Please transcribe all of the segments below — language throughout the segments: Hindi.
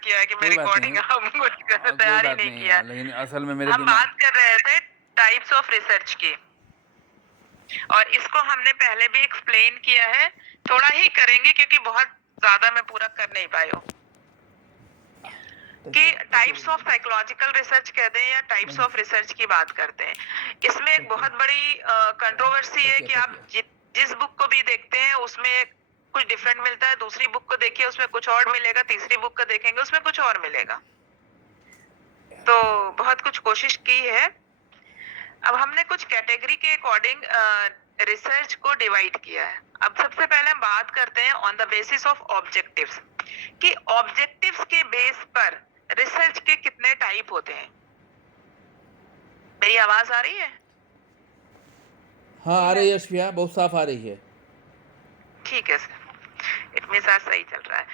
किया है कि मैं कोई बात रिकॉर्डिंग नहीं। हम कुछ कोई तैयार ही बात नहीं नहीं, किया। लेकिन असल में मेरे हम दिमाग बात कर रहे थे टाइप्स ऑफ रिसर्च की, और इसको हमने पहले भी एक्सप्लेन किया है, थोड़ा ही करेंगे क्योंकि बहुत ज्यादा मैं पूरा कर नहीं पाई हूँ। कि टाइप्स ऑफ साइकोलॉजिकल रिसर्च कहते हैं या टाइप्स ऑफ रिसर्च की बात करते हैं। इसमें एक बहुत बड़ी कंट्रोवर्सी है कि आप जिस बुक को भी देखते हैं उसमें कुछ डिफरेंट मिलता है, दूसरी बुक को देखिए उसमें कुछ और मिलेगा, तीसरी बुक को देखेंगे उसमें कुछ और मिलेगा। तो बहुत कुछ कोशिश की है। अब हमने कुछ कैटेगरी के अकॉर्डिंग रिसर्च को डिवाइड किया है। अब सबसे पहले हम बात करते हैं on the basis of objectives, कि ऑब्जेक्टिव्स के बेस पर रिसर्च के कितने टाइप होते हैं। मेरी आवाज आ रही है? हाँ आ रही है अश्विया, बहुत साफ आ रही है। ठीक है सर, इट मींस आज सही चल रहा है।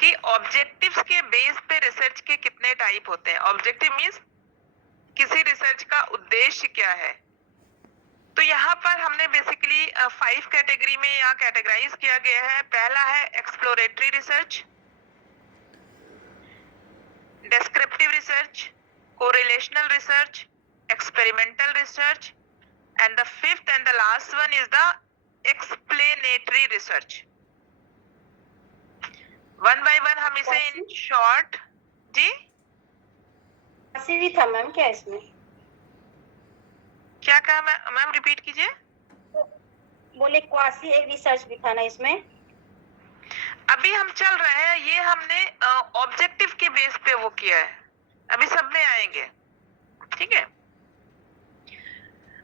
कि ऑब्जेक्टिव्स के बेस पे रिसर्च के कितने टाइप होते हैं। ऑब्जेक्टिव मींस किसी रिसर्च का उद्देश्य क्या है। तो यहाँ पर हमने बेसिकली 5 कैटेगरी में यहाँ कैटेगराइज किया गया है। पहला है exploratory research, descriptive research, correlational research, experimental research, and the fifth and the last one is the explanatory research. One by one हम इसे in short जी क्वासी भी था मैम क्या इसमें? क्या कहा मैम रिपीट कीजिए। बोले क्वासी एक रिसर्च भी था ना इसमें? अभी हम चल रहे हैं, ये हमने ऑब्जेक्टिव के बेस पे वो किया है, अभी सब में आएंगे। ठीक है,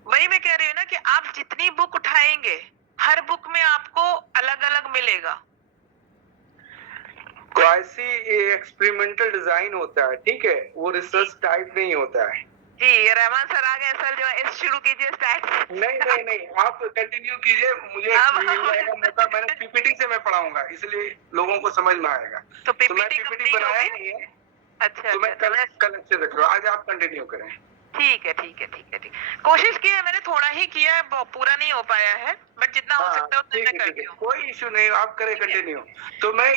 वही मैं कह रही हूँ ना कि आप जितनी बुक उठाएंगे हर बुक में आपको अलग अलग मिलेगा। क्वासी एक्सपेरिमेंटल डिजाइन होता है, ठीक है, वो रिसर्च टाइप नहीं होता है। जी रहमान सर आ गए सर, जो है शुरू कीजिए स्टार्ट। नहीं आप कंटिन्यू कीजिए, मुझे मिल जाएगा मौका। मैंने पीपीटी से मैं पढ़ाऊंगा इसलिए लोगों को समझ में आएगा। तो मैं पीपीटी पीपीटी बनाया नहीं है। अच्छा तो मैं कल अच्छे रख रहा हूँ, आज आप कंटिन्यू करें। ठीक है कोशिश की है मैंने, थोड़ा ही किया है, पूरा नहीं हो पाया है, बट जितना हो सकता है उतना मैं करती हूँ। कोई इशू नहीं, आप करें कंटिन्यू। तो मैं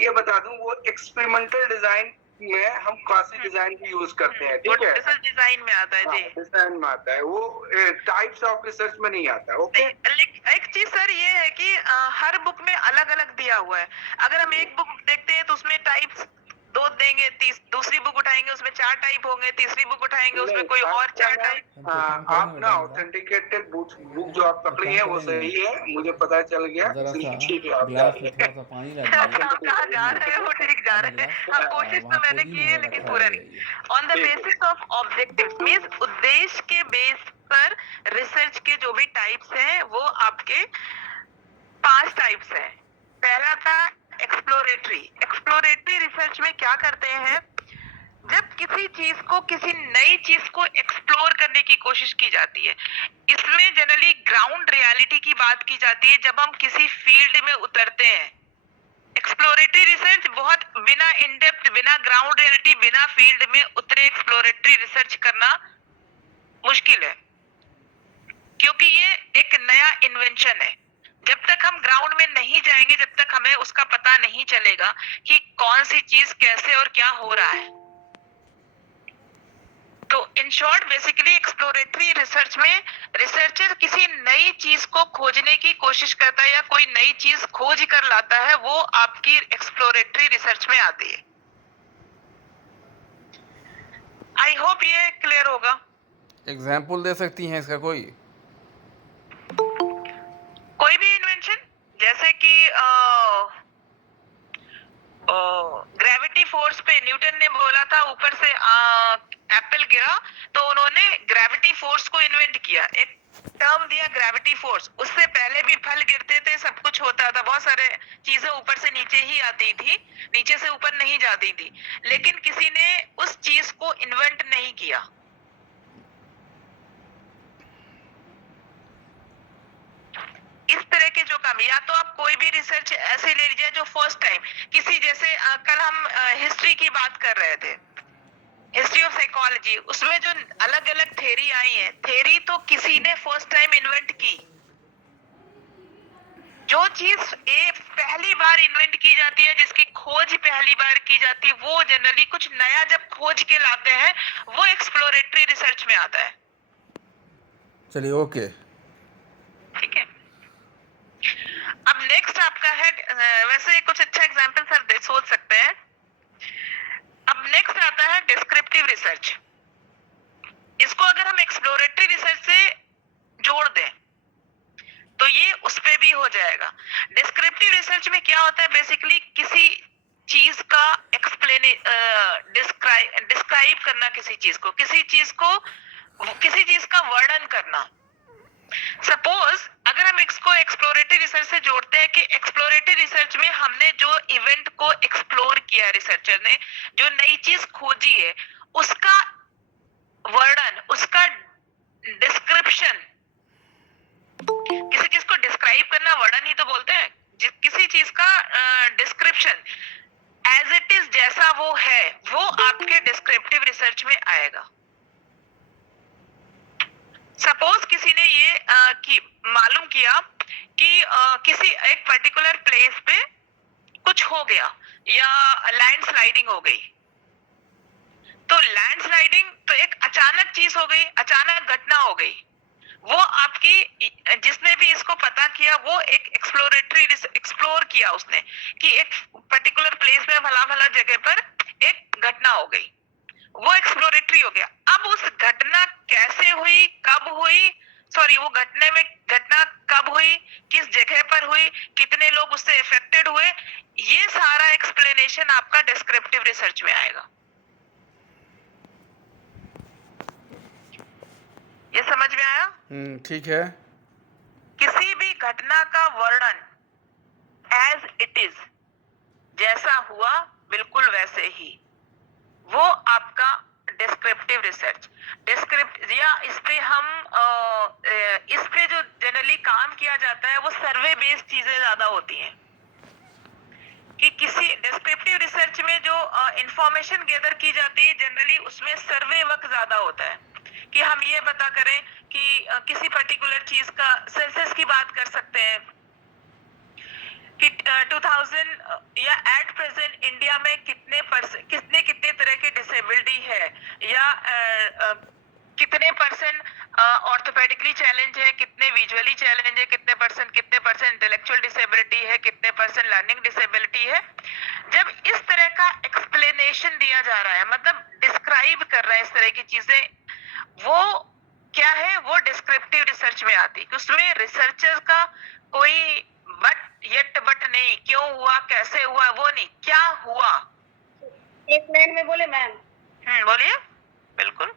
ये बता दूं, वो एक्सपेरिमेंटल डिजाइन में हम क्वासी डिजाइन भी यूज करते हैं, ठीक है। रिसर्च डिजाइन में आता है जी, डिजाइन में आता है, वो टाइप्स ऑफ रिसर्च में नहीं आता। ओके, एक चीज सर ये है कि हर बुक में अलग अलग दिया हुआ है। अगर हम एक बुक देखते हैं तो उसमें टाइप्स 2 देंगे, दूसरी बुक उठाएंगे उसमें 4 टाइप होंगे, तीसरी बुक उठाएंगे उसमें कोई और 4 टाइप। आप ना ऑथेंटिकेटेड बुक जो आप पकड़ी है वो सही है, मुझे पता चल गया। ठीक है, आप गिलास में थोड़ा सा पानी रख दीजिए। कहाँ जा रहे हैं वो ठीक जा रहे हैं। हाँ कोशिश तो मैंने की है लेकिन पूरा नहीं। On the basis of objectives means उद्देश्य के बेस पर रिसर्च के जो भी टाइप्स हैं वो आपके 5 टाइप्स हैं। पहला था एक्सप्लोरेटरी रिसर्च में क्या करते हैं, जब किसी चीज को, किसी नई चीज को एक्सप्लोर करने की कोशिश की जाती है। इसमें जनरली ग्राउंड रियलिटी की बात की जाती है। जब हम किसी फील्ड में उतरते हैं, एक्सप्लोरेटरी रिसर्च बहुत बिना इन डेप्थ, बिना ग्राउंड रियलिटी, बिना फील्ड में उतरे एक्सप्लोरेटरी रिसर्च करना मुश्किल है, क्योंकि ये एक नया इन्वेंशन है। जब तक हम ग्राउंड में नहीं जाएंगे, जब तक हमें उसका पता नहीं चलेगा कि कौन सी चीज कैसे और क्या हो रहा है। तो in short basically exploratory research में रिसर्चर किसी नई चीज को खोजने की कोशिश करता है या कोई नई चीज खोज कर लाता है, वो आपकी एक्सप्लोरेटरी रिसर्च में आती है। आई होप ये क्लियर होगा। एग्जाम्पल दे सकती हैं इसका कोई भी इन्वेंशन, जैसे कि ग्रेविटी फोर्स पे न्यूटन ने बोला था ऊपर से एप्पल गिरा, तो उन्होंने ग्रेविटी फोर्स को इन्वेंट किया, एक टर्म दिया ग्रेविटी फोर्स। उससे पहले भी फल गिरते थे, सब कुछ होता था, बहुत सारे चीजें ऊपर से नीचे ही आती थी, नीचे से ऊपर नहीं जाती थी, लेकिन किसी ने उस चीज को इन्वेंट नहीं किया। इस तरह के जो काम, या तो आप कोई भी रिसर्च ऐसे ले लीजिए जो फर्स्ट टाइम किसी, जैसे कल हम हिस्ट्री की बात कर रहे थे, हिस्ट्री ऑफ साइकोलॉजी, उसमें जो अलग अलग थ्योरी आई है, थ्योरी तो किसी ने फर्स्ट टाइम इन्वेंट की। जो चीज पहली बार इन्वेंट की जाती है, जिसकी खोज पहली बार की जाती है, वो जनरली कुछ नया जब खोज के लाते हैं वो एक्सप्लोरेटरी रिसर्च में आता है। चलिए, ओके। ठीक है। अब नेक्स्ट आपका है, वैसे कुछ अच्छा एग्जांपल सर सोच सकते हैं। अब नेक्स्ट आता है डिस्क्रिप्टिव रिसर्च। इसको अगर हम एक्सप्लोरेटरी रिसर्च से जोड़ दें तो ये उस पे भी हो जाएगा। डिस्क्रिप्टिव रिसर्च में क्या होता है, बेसिकली किसी चीज का डिस्क्राइब करना, किसी चीज का वर्णन करना। सपोज अगर हम इसको एक्सप्लोरेटरी रिसर्च से जोड़ते हैं कि एक्सप्लोरेटरी रिसर्च में हमने जो इवेंट को एक्सप्लोर किया, रिसर्चर ने जो नई चीज खोजी है, उसका वर्णन, उसका डिस्क्रिप्शन, किसी चीज को डिस्क्राइब करना वर्णन ही तो बोलते हैं, किसी चीज का डिस्क्रिप्शन एज इट इज, जैसा वो है, वो आपके डिस्क्रिप्टिव रिसर्च में आएगा। सपोज किसी ने ये मालूम किया कि किसी एक पर्टिकुलर प्लेस पे कुछ हो गया या लैंडस्लाइडिंग हो गई, तो लैंडस्लाइडिंग तो एक अचानक चीज हो गई, अचानक घटना हो गई। वो आपकी, जिसने भी इसको पता किया, वो एक एक्सप्लोर किया उसने कि एक पर्टिकुलर प्लेस में भला भला जगह पर एक घटना हो गई, वो एक्सप्लोरेटरी हो गया। अब उस घटना कैसे हुई, कब हुई, घटना कब हुई, किस जगह पर हुई, कितने लोग उससे इफेक्टेड हुए, ये सारा एक्सप्लेनेशन आपका डिस्क्रिप्टिव रिसर्च में आएगा। ये समझ में आया? ठीक है। किसी भी घटना का वर्णन एज इट इज, जैसा हुआ बिल्कुल वैसे ही, वो आपका डिस्क्रिप्टिव रिसर्च। या इस पे जो जनरली काम किया जाता है वो सर्वे बेस्ड चीजें ज्यादा होती हैं, कि किसी डिस्क्रिप्टिव रिसर्च में जो इंफॉर्मेशन गैदर की जाती है जनरली उसमें सर्वे वर्क ज्यादा होता है, कि हम ये पता करें कि किसी पर्टिकुलर चीज का सेंसस की बात कर सकते हैं कि 2000 या एट प्रेजेंट इंडिया में कितने तरह के डिसेबिलिटी है, या कितने परसेंट ऑर्थोपेडिकली चैलेंज है, कितने विजुअली चैलेंज है, कितने परसेंट इंटेलेक्चुअल डिसेबिलिटी है, कितने परसेंट लर्निंग डिसेबिलिटी है। जब इस तरह का एक्सप्लेनेशन दिया जा रहा है, मतलब डिस्क्राइब कर रहा है इस तरह की चीजें, वो क्या है, वो डिस्क्रिप्टिव रिसर्च में आती है। उसमें रिसर्चर का कोई बट नहीं, क्यों हुआ, कैसे हुआ, वो नहीं, क्या हुआ। एक लाइन में बोले मैम? बोलिए। बिल्कुल।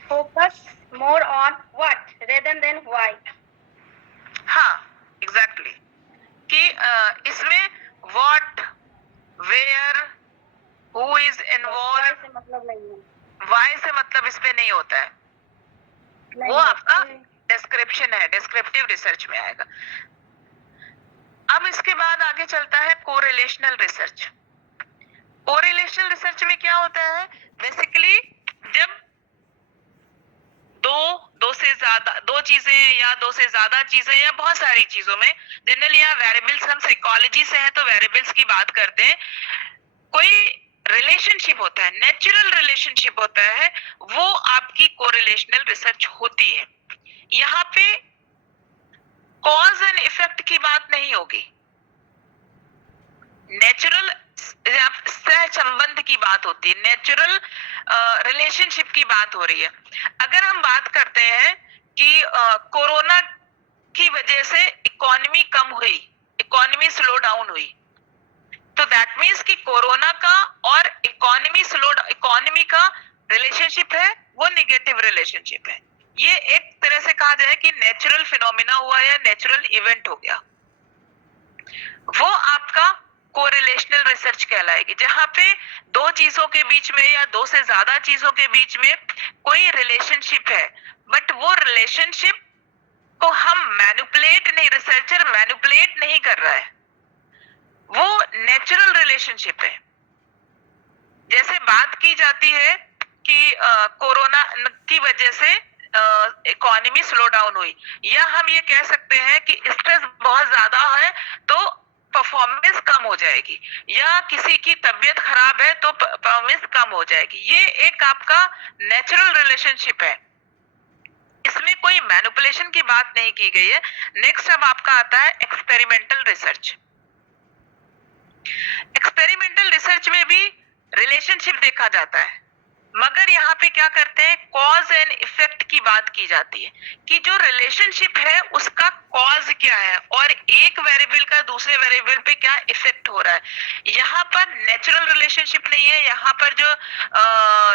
Focus more on what rather than why. हाँ, एग्जैक्टली, कि इसमें what, where, who is involve, से मतलब नहीं है, वाई से मतलब इसमें नहीं होता है, वो आपका डिस्क्रिप्शन है, डिस्क्रिप्टिव रिसर्च में आएगा। अब इसके बाद आगे चलता है कोरिलेशनल रिसर्च। कोरिलेशनल रिसर्च में क्या होता है, बेसिकली जब दो चीजें या दो से ज्यादा चीजें या बहुत सारी चीजों में, जनरली यहाँ वेरिएबल्स, हम साइकोलॉजी से हैं तो वेरिएबल्स की बात करते हैं, कोई रिलेशनशिप होता है, नेचुरल रिलेशनशिप होता है, वो आपकी कोरिलेशनल रिसर्च होती है। यहाँ पे कॉज एंड इफेक्ट की बात नहीं होगी, नेचुरल सहसंबंध की बात होती है, नेचुरल रिलेशनशिप की बात हो रही है। अगर हम बात करते हैं कि कोरोना की वजह से इकोनॉमी कम हुई, इकोनॉमी स्लो डाउन हुई, तो दैट मीन्स कि कोरोना का और इकोनॉमी का रिलेशनशिप है, वो नेगेटिव रिलेशनशिप है। ये एक तरह से कहा जाए कि नेचुरल फिनोमिना हुआ या नेचुरल इवेंट हो गया, वो आपका कोरिलेशनल रिसर्च कहलाएगी, जहां पे दो चीजों के बीच में या दो से ज्यादा चीजों के बीच में कोई रिलेशनशिप है, बट वो रिलेशनशिप को हम रिसर्चर मैनिपुलेट नहीं कर रहा है, वो नेचुरल रिलेशनशिप है। जैसे बात की जाती है कि कोरोना की वजह से इकोनॉमी स्लो डाउन हुई, या हम ये कह सकते हैं कि स्ट्रेस बहुत ज्यादा है तो परफॉर्मेंस कम हो जाएगी, या किसी की तबीयत खराब है तो परफॉर्मेंस कम हो जाएगी। ये एक आपका नेचुरल रिलेशनशिप है, इसमें कोई मैनिपुलेशन की बात नहीं की गई है। नेक्स्ट अब आपका आता है एक्सपेरिमेंटल रिसर्च। एक्सपेरिमेंटल रिसर्च में भी रिलेशनशिप देखा जाता है, मगर यहाँ पे क्या करते हैं, कॉज एंड इफेक्ट की बात की जाती है कि जो रिलेशनशिप है उसका कॉज क्या है और एक वेरिएबल का दूसरे वेरिएबल पे क्या इफेक्ट हो रहा है। यहाँ पर नेचुरल रिलेशनशिप नहीं है, यहाँ पर जो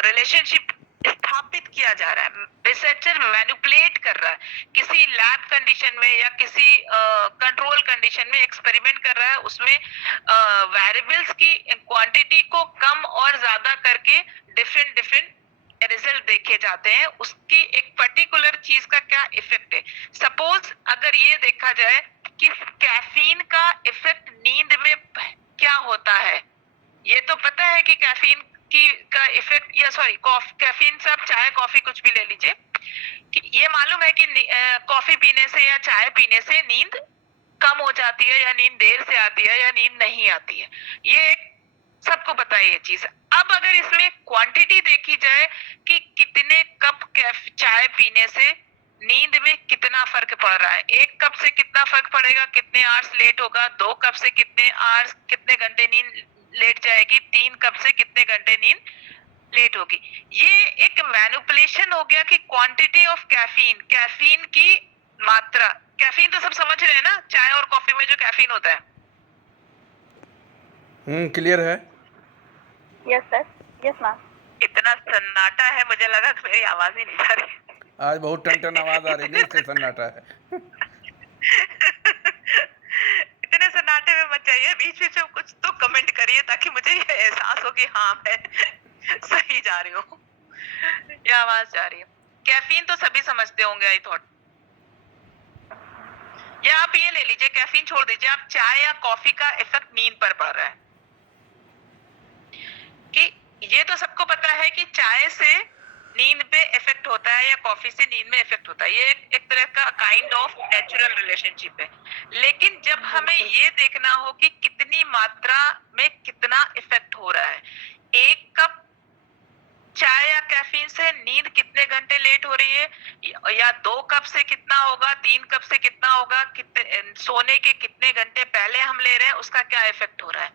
रिलेशनशिप स्थापित किया जा रहा है, रिसर्चर मैनिपुलेट कर रहा है, किसी लैब कंडीशन में या किसी कंट्रोल कंडीशन में एक्सपेरिमेंट कर रहा है, उसमें वेरिएबल्स की क्वांटिटी को कम और ज्यादा करके डिफरेंट रिजल्ट देखे जाते हैं, उसकी एक पर्टिकुलर चीज का क्या इफेक्ट है। सपोज अगर ये देखा जाए कि कैफीन का इफेक्ट नींद में क्या होता है, ये तो पता है कि कैफीन की का इफेक्ट, या सॉरी कैफीन से आप चाय कॉफी कुछ भी ले लीजिए, कि ये मालूम है कि कॉफी पीने से या चाय पीने से नींद कम हो जाती है, या नींद देर से आती है, या नींद नहीं आती है, ये सबको पता है ये चीज। अब अगर इसमें क्वांटिटी देखी जाए कि कितने कप चाय पीने से नींद में कितना फर्क पड़ रहा है, 1 कप से कितना फर्क पड़ेगा, कितने आवर्स लेट होगा, 2 कप से कितने आवर्स कितने घंटे नींद लेट जाएगी, 3 कप से कितने घंटे नींद लेट होगी। ये एक मैनिपुलेशन हो गया कि क्वांटिटी ऑफ कैफीन, कैफीन की मात्रा, कैफीन तो सब समझ रहे हैं ना, चाय और कॉफी में जो कैफीन होता है। क्लियर है। Yes, sir. Yes, ma'am. इतना सन्नाटा है, मुझे लगा कि मेरी आवाज ही नहीं जा रही। आज बहुत टन आवाज आ रही है, इससे सन्नाटा है। इतने सन्नाटे में मत जाइए, बीच बीच में कुछ तो कमेंट करिए ताकि मुझे ये एहसास हो कि हाँ मैं सही जा रही हूँ या आवाज जा रही है। कैफीन तो सभी समझते होंगे आई थॉट, या आप ये ले लीजिए, कैफीन छोड़ दीजिए, आप चाय या कॉफी का इफेक्ट नींद पर पड़ रहा है, कि ये तो सबको पता है कि चाय से नींद पे इफेक्ट होता है या कॉफी से नींद में इफेक्ट होता है, ये एक तरह का काइंड ऑफ नेचुरल रिलेशनशिप है। लेकिन जब हमें ये देखना हो कि कितनी मात्रा में कितना इफेक्ट हो रहा है, 1 कप चाय या कैफीन से नींद कितने घंटे लेट हो रही है, या 2 कप से कितना होगा, 3 कप से कितना होगा, कितने सोने के कितने घंटे पहले हम ले रहे हैं, उसका क्या इफेक्ट हो रहा है।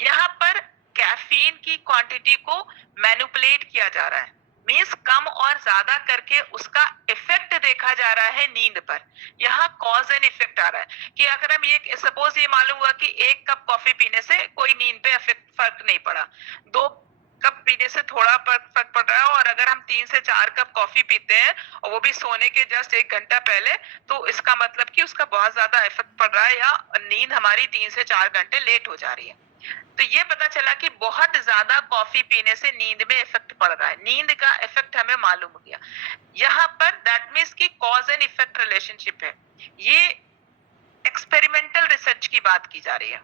यहाँ पर कैफीन की क्वांटिटी को मैनिपुलेट किया जा रहा है, मींस कम और ज्यादा करके उसका इफेक्ट देखा जा रहा है नींद पर। यहाँ कॉज एंड इफेक्ट आ रहा है कि अगर हम ये सपोज ये मालूम हुआ कि 1 कप कॉफी पीने से कोई नींद पे फर्क नहीं पड़ा, 2 कप पीने से थोड़ा फर्क पड़ रहा है, और अगर हम 3 से 4 कप कॉफी पीते हैं और वो भी सोने के जस्ट 1 घंटा पहले, तो इसका मतलब कि उसका बहुत ज्यादा इफेक्ट पड़ रहा है, या नींद हमारी 3 से 4 घंटे लेट हो जा रही है। तो ये पता चला कि बहुत ज्यादा कॉफी पीने से नींद में इफेक्ट पड़ रहा है, नींद का इफेक्ट हमें मालूम हो गया। यहाँ पर दैट मीन्स की कॉज एंड इफेक्ट रिलेशनशिप है, ये एक्सपेरिमेंटल रिसर्च की बात की जा रही है।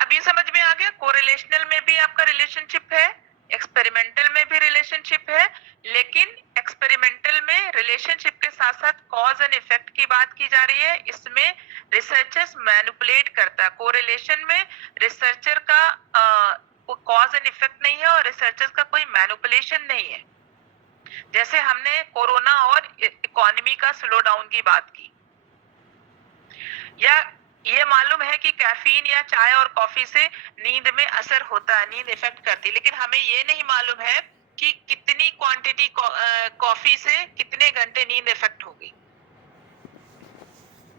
अब ये समझ में आ गया, कोरिलेशनल में भी आपका रिलेशनशिप है, एक्सपेरिमेंटल में भी रिलेशनशिप है, लेकिन एक्सपेरिमेंटल में रिलेशनशिप के साथ साथ कॉज एंड इफेक्ट की बात की जा रही है। इसमें रिसर्चर्स मैनिपुलेट करता है, कोरिलेशन में रिसर्चर का कॉज एंड इफेक्ट नहीं है और रिसर्चर्स का कोई मैनिपुलेशन नहीं है। जैसे हमने कोरोना और इकोनॉमी का स्लो डाउन की बात की, या ये मालूम है कि कैफीन या चाय और कॉफी से नींद में असर होता है, नींद इफेक्ट करती है, लेकिन हमें ये नहीं मालूम है कि कितनी क्वांटिटी कॉफी से कितने घंटे नींद इफेक्ट होगी।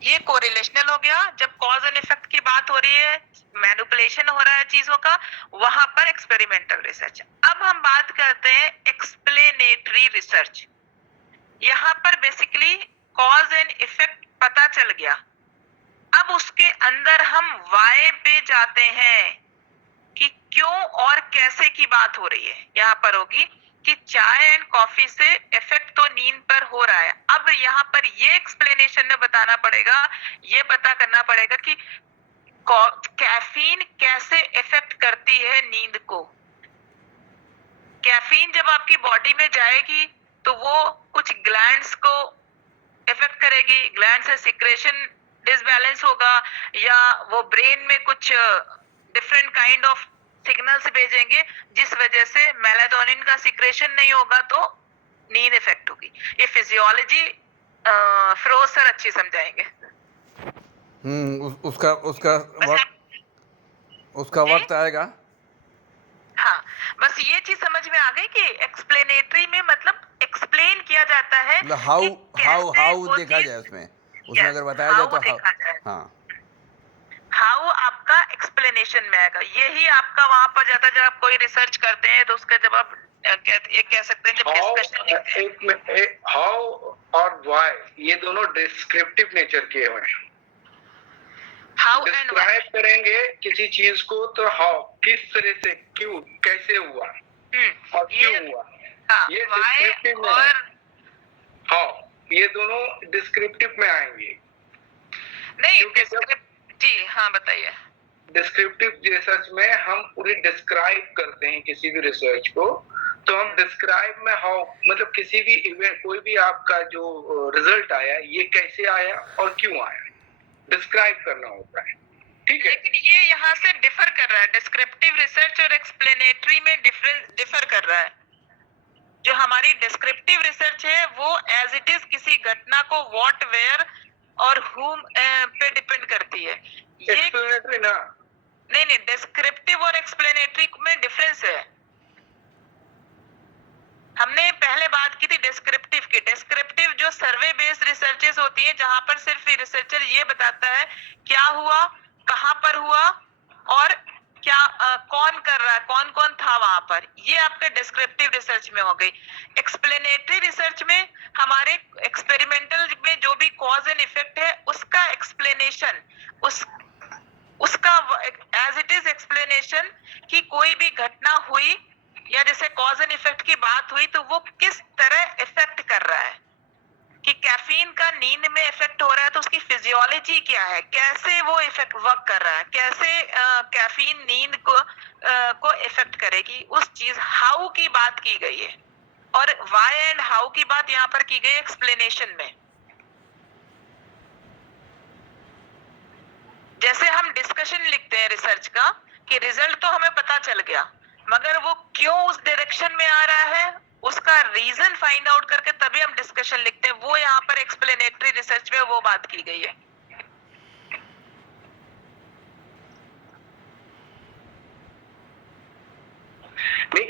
ये कोरिलेशनल हो गया। जब कॉज एंड इफेक्ट की बात हो रही है, मैनिपुलेशन हो रहा है चीजों का, वहां पर एक्सपेरिमेंटल रिसर्च। अब हम बात करते हैं एक्सप्लेनेटरी रिसर्च। यहाँ पर बेसिकली कॉज एंड इफेक्ट पता चल गया, अब उसके अंदर हम वाई पे जाते हैं कि क्यों और कैसे की बात हो रही है। यहाँ पर होगी कि चाय एंड कॉफी से इफेक्ट तो नींद पर हो रहा है, अब यहाँ पर ये एक्सप्लेनेशन में बताना पड़ेगा, ये पता करना पड़ेगा कि कैफीन कैसे इफेक्ट करती है नींद को। कैफीन जब आपकी बॉडी में जाएगी तो वो कुछ ग्लैंड्स को इफेक्ट करेगी, ग्लैंड से सिक्रेशन डिसबैलेंस होगा, या वो ब्रेन में कुछ डिफरेंट काइंड ऑफ सिग्नल्स भेजेंगे जिस वजह से मेलाटोनिन का सिक्रेशन नहीं होगा तो नींद इफेक्ट होगी। ये फिजियोलॉजी फिरोज सर अच्छी समझाएंगे। उसका उसका बस उसका वक्त आएगा। हाँ, बस ये चीज समझ में आ गई कि एक्सप्लेनेटरी में मतलब एक्सप्लेन किया जाता है मतलब हाउ कि हाउ कैसे हाउ वो देखा चीज- जाए उसमें अगर बताया how जाए तो देखा जाए, हाँ हाउ आपका एक्सप्लेनेशन में आएगा। यही आपका वहां पर जाता है जब आप कोई रिसर्च करते हैं तो उसका जब आप कह सकते हैं जब डिस्कशन लिखते हैं। हाउ और व्हाई ये दोनों डिस्क्रिप्टिव नेचर के हैं। हाउ एंड डिस्क्राइब करेंगे किसी चीज को तो हाउ, किस तरह से, क्यों, कैसे हुआ और क्यों हुआ, हाँ, ये why डिस्क्रिप्टिव में और हाउ, ये दोनों डिस्क्रिप्टिव में आएंगे। नहीं क्योंकि जब जी हाँ बताइए। डिस्क्रिप्टिव रिसर्च में हम पूरी डिस्क्राइब करते हैं किसी भी रिसर्च को, तो हम डिस्क्राइब में हाउ मतलब किसी भी इवेंट, कोई भी आपका जो रिजल्ट आया ये कैसे आया और क्यों आया, डिस्क्राइब करना होता है, ठीक है। लेकिन ये यहाँ से डिफर कर रहा है, डिस्क्रिप्टिव रिसर्च और एक्सप्लेनेटरी में डिफर कर रहा है। जो हमारी डिस्क्रिप्टिव रिसर्च है वो एज इट इज किसी घटना को व्हाट, वेयर और हुम पे डिपेंड करती है। ये एक्सप्लेनेटरी ना, नहीं, डिस्क्रिप्टिव और एक्सप्लेनेटरी में डिफरेंस है। हमने पहले बात की थी डिस्क्रिप्टिव की। डिस्क्रिप्टिव जो सर्वे बेस्ड रिसर्चेस होती है जहां पर सिर्फ रिसर्चर ये बताता है क्या हुआ, कहां पर हुआ और क्या कौन कर रहा है, कौन कौन था वहां पर, ये आपके डिस्क्रिप्टिव रिसर्च में हो गई। एक्सप्लेनेटरी रिसर्च में हमारे एक्सपेरिमेंटल में जो भी कॉज एंड इफेक्ट है उसका एक्सप्लेनेशन, उसका एज इट इज एक्सप्लेनेशन कि कोई भी घटना हुई या जैसे कॉज एंड इफेक्ट की बात हुई तो वो किस तरह इफेक्ट कर रहा है, कि कैफीन का नींद में इफेक्ट हो रहा है तो उसकी फिजियोलॉजी क्या है, कैसे वो इफेक्ट वर्क कर रहा है, कैसे कैफीन नींद को इफेक्ट करेगी, उस चीज हाउ की बात की गई है। और व्हाई एंड हाउ की बात यहाँ पर की गई एक्सप्लेनेशन में। जैसे हम डिस्कशन लिखते हैं रिसर्च का कि रिजल्ट तो हमें पता चल गया मगर वो क्यों उस डायरेक्शन में आ रहा है उसका रीजन फाइंड आउट करके तभी हम डिस्कशन लिखते हैं, वो यहाँ पर एक्सप्लेनेटरी रिसर्च में वो बात की गई है। नहीं,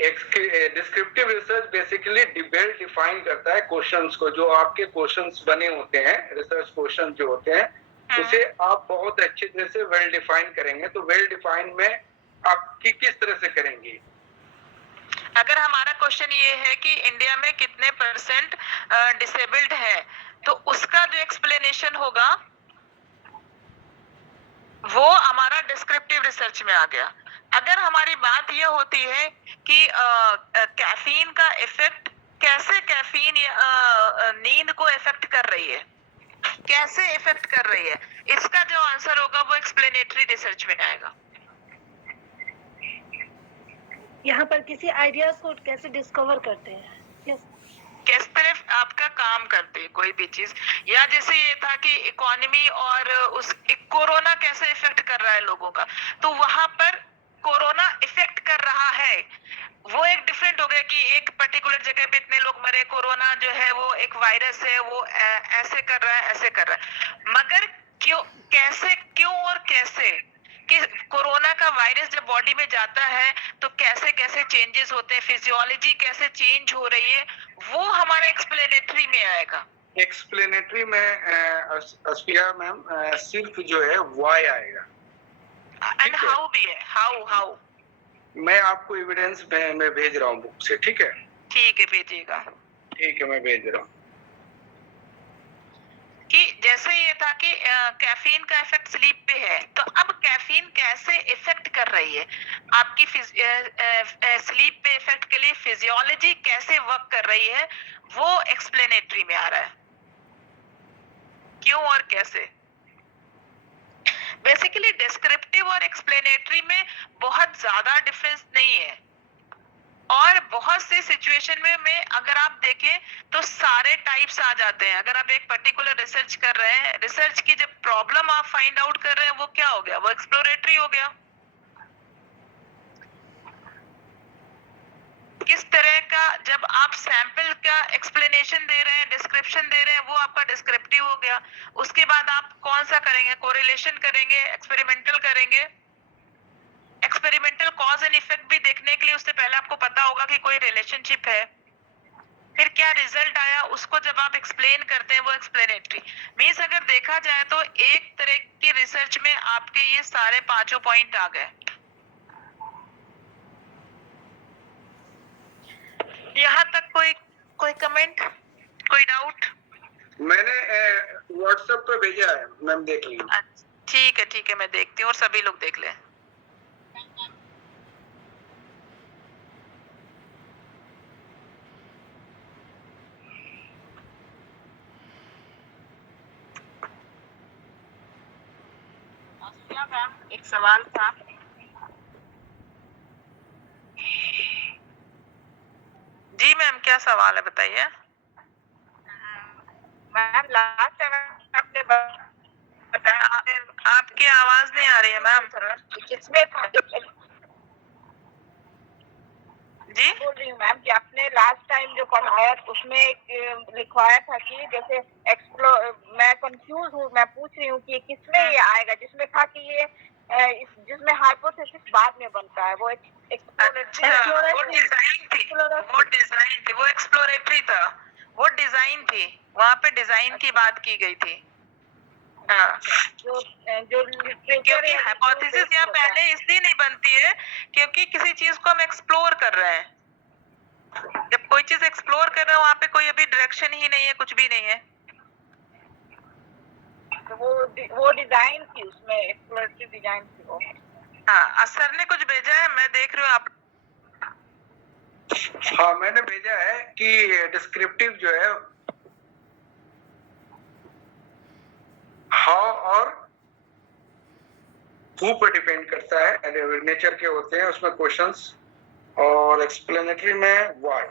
descriptive research basically well define करता है क्वेश्चंस को, जो आपके क्वेश्चंस बने होते हैं, रिसर्च क्वेश्चन जो होते हैं उसे आप बहुत अच्छी तरह से वेल डिफाइन करेंगे। तो वेल डिफाइन में आप किस तरह से करेंगे? अगर हमारा क्वेश्चन ये है कि इंडिया में कितने परसेंट डिसेबल्ड है तो उसका जो एक्सप्लेनेशन होगा वो हमारा डिस्क्रिप्टिव रिसर्च में आ गया। अगर हमारी बात ये होती है कि कैफीन का इफेक्ट, कैसे कैफीन नींद को इफेक्ट कर रही है, कैसे इफेक्ट कर रही है, इसका जो आंसर होगा वो एक्सप्लेनेटरी रिसर्च में आएगा। यहाँ पर किसी आइडियाज को कैसे डिस्कवर करते हैं, किस तरह आपका काम करते हैं कोई भी चीज, या जैसे ये था कि इकोनॉमी और उस कोरोना कैसे इफेक्ट कर रहा है लोगों का, तो वहां पर कोरोना इफेक्ट कर रहा है वो एक डिफरेंट हो गया कि एक पर्टिकुलर जगह पे इतने लोग मरे, कोरोना जो है वो एक वायरस है, वो ऐसे कर रहा है, ऐसे कर रहा है। मगर क्यों, कैसे, क्यों और कैसे, कि कोरोना का वायरस जब बॉडी में जाता है तो कैसे कैसे चेंजेस होते हैं, फिजियोलॉजी कैसे चेंज हो रही है, वो हमारे एक्सप्लेनेटरी में आएगा। एक्सप्लेनेटरी में अस्पिया मैम सिर्फ जो है व्हाई आएगा एंड हाउ भी है, हाउ मैं आपको एविडेंस में भेज रहा हूँ बुक से, ठीक है? ठीक है, भेजिएगा। ठीक है, मैं भेज रहा हूँ। कि जैसे ये था कि कैफीन का इफेक्ट स्लीप पे है, तो अब कैफीन कैसे इफेक्ट कर रही है आपकी स्लीप पे इफेक्ट के लिए, फिजियोलॉजी कैसे वर्क कर रही है, वो एक्सप्लेनेटरी में आ रहा है, क्यों और कैसे। बेसिकली डिस्क्रिप्टिव और एक्सप्लेनेटरी में बहुत ज्यादा डिफरेंस नहीं है। और बहुत से सिचुएशन में अगर आप देखें तो सारे टाइप्स आ जाते हैं। अगर आप एक पर्टिकुलर रिसर्च कर रहे हैं, रिसर्च की जब प्रॉब्लम आप फाइंड आउट कर रहे हैं, वो क्या हो गया, वो एक्सप्लोरेटरी हो गया। किस तरह का, जब आप सैंपल का एक्सप्लेनेशन दे रहे हैं, डिस्क्रिप्शन दे रहे हैं, वो आपका डिस्क्रिप्टिव हो गया। उसके बाद आप कौन सा करेंगे, कोरिलेशन करेंगे, एक्सपेरिमेंटल करेंगे। एक्सपेरिमेंटल कॉज एंड इफेक्ट भी देखने के लिए उससे पहले आपको पता होगा कि कोई रिलेशनशिप है। फिर क्या रिजल्ट आया, उसको जब आप एक्सप्लेन करते हैं, वो एक्सप्लेनेटरी। मींस अगर देखा जाए तो एक तरह की रिसर्च में आपके ये सारे पांचों पॉइंट आ गए। यहाँ तक कोई कमेंट, कोई डाउट? मैंने व्हाट्सएप पे भेजा है मैम, देख लीजिए। ठीक है, मैं देखती हूँ और सभी लोग देख लें। मैम एक सवाल था। जी मैम, क्या सवाल है, बताइए। मैम लास्ट टाइम आपने बताया, आपकी आवाज नहीं आ रही है मैम। किसमें जी बोल रही हूँ मैम कि आपने लास्ट टाइम जो पढ़ाया उसमें एक लिखवाया था कि जैसे मैं कंफ्यूज हूँ, मैं पूछ रही हूँ कि किसमें ये आएगा, जिसमें था कि ये जिसमें हाइपोथेसिस बाद में बनता है, वो वो डिजाइन थी, वो एक्सप्लोरेटरी था, वो डिजाइन थी, वहाँ पे डिजाइन की बात की गई थी। हाँ, क्योंकि हाइपोथेसिस यहाँ पहले इसलिए नहीं बनती है क्योंकि किसी चीज को हम एक्सप्लोर कर रहे हैं। जब कोई चीज एक्सप्लोर कर रहे हैं, वहाँ पे कोई अभी डायरेक्शन ही नहीं है, कुछ भी नहीं है। तो वो डिजाइन थी, उसमें एक्सप्लोरेटरी डिजाइन थी वो। हाँ, सर ने कुछ भेजा है, मैं देख रही हूँ आप। हाँ, मैंने भेजा है कि डिस्क्रिप्टिव जो है हाउ और हु पर डिपेंड करता है, नेचर के होते हैं उसमें क्वेश्चंस, और एक्सप्लेनेटरी में व्हाई।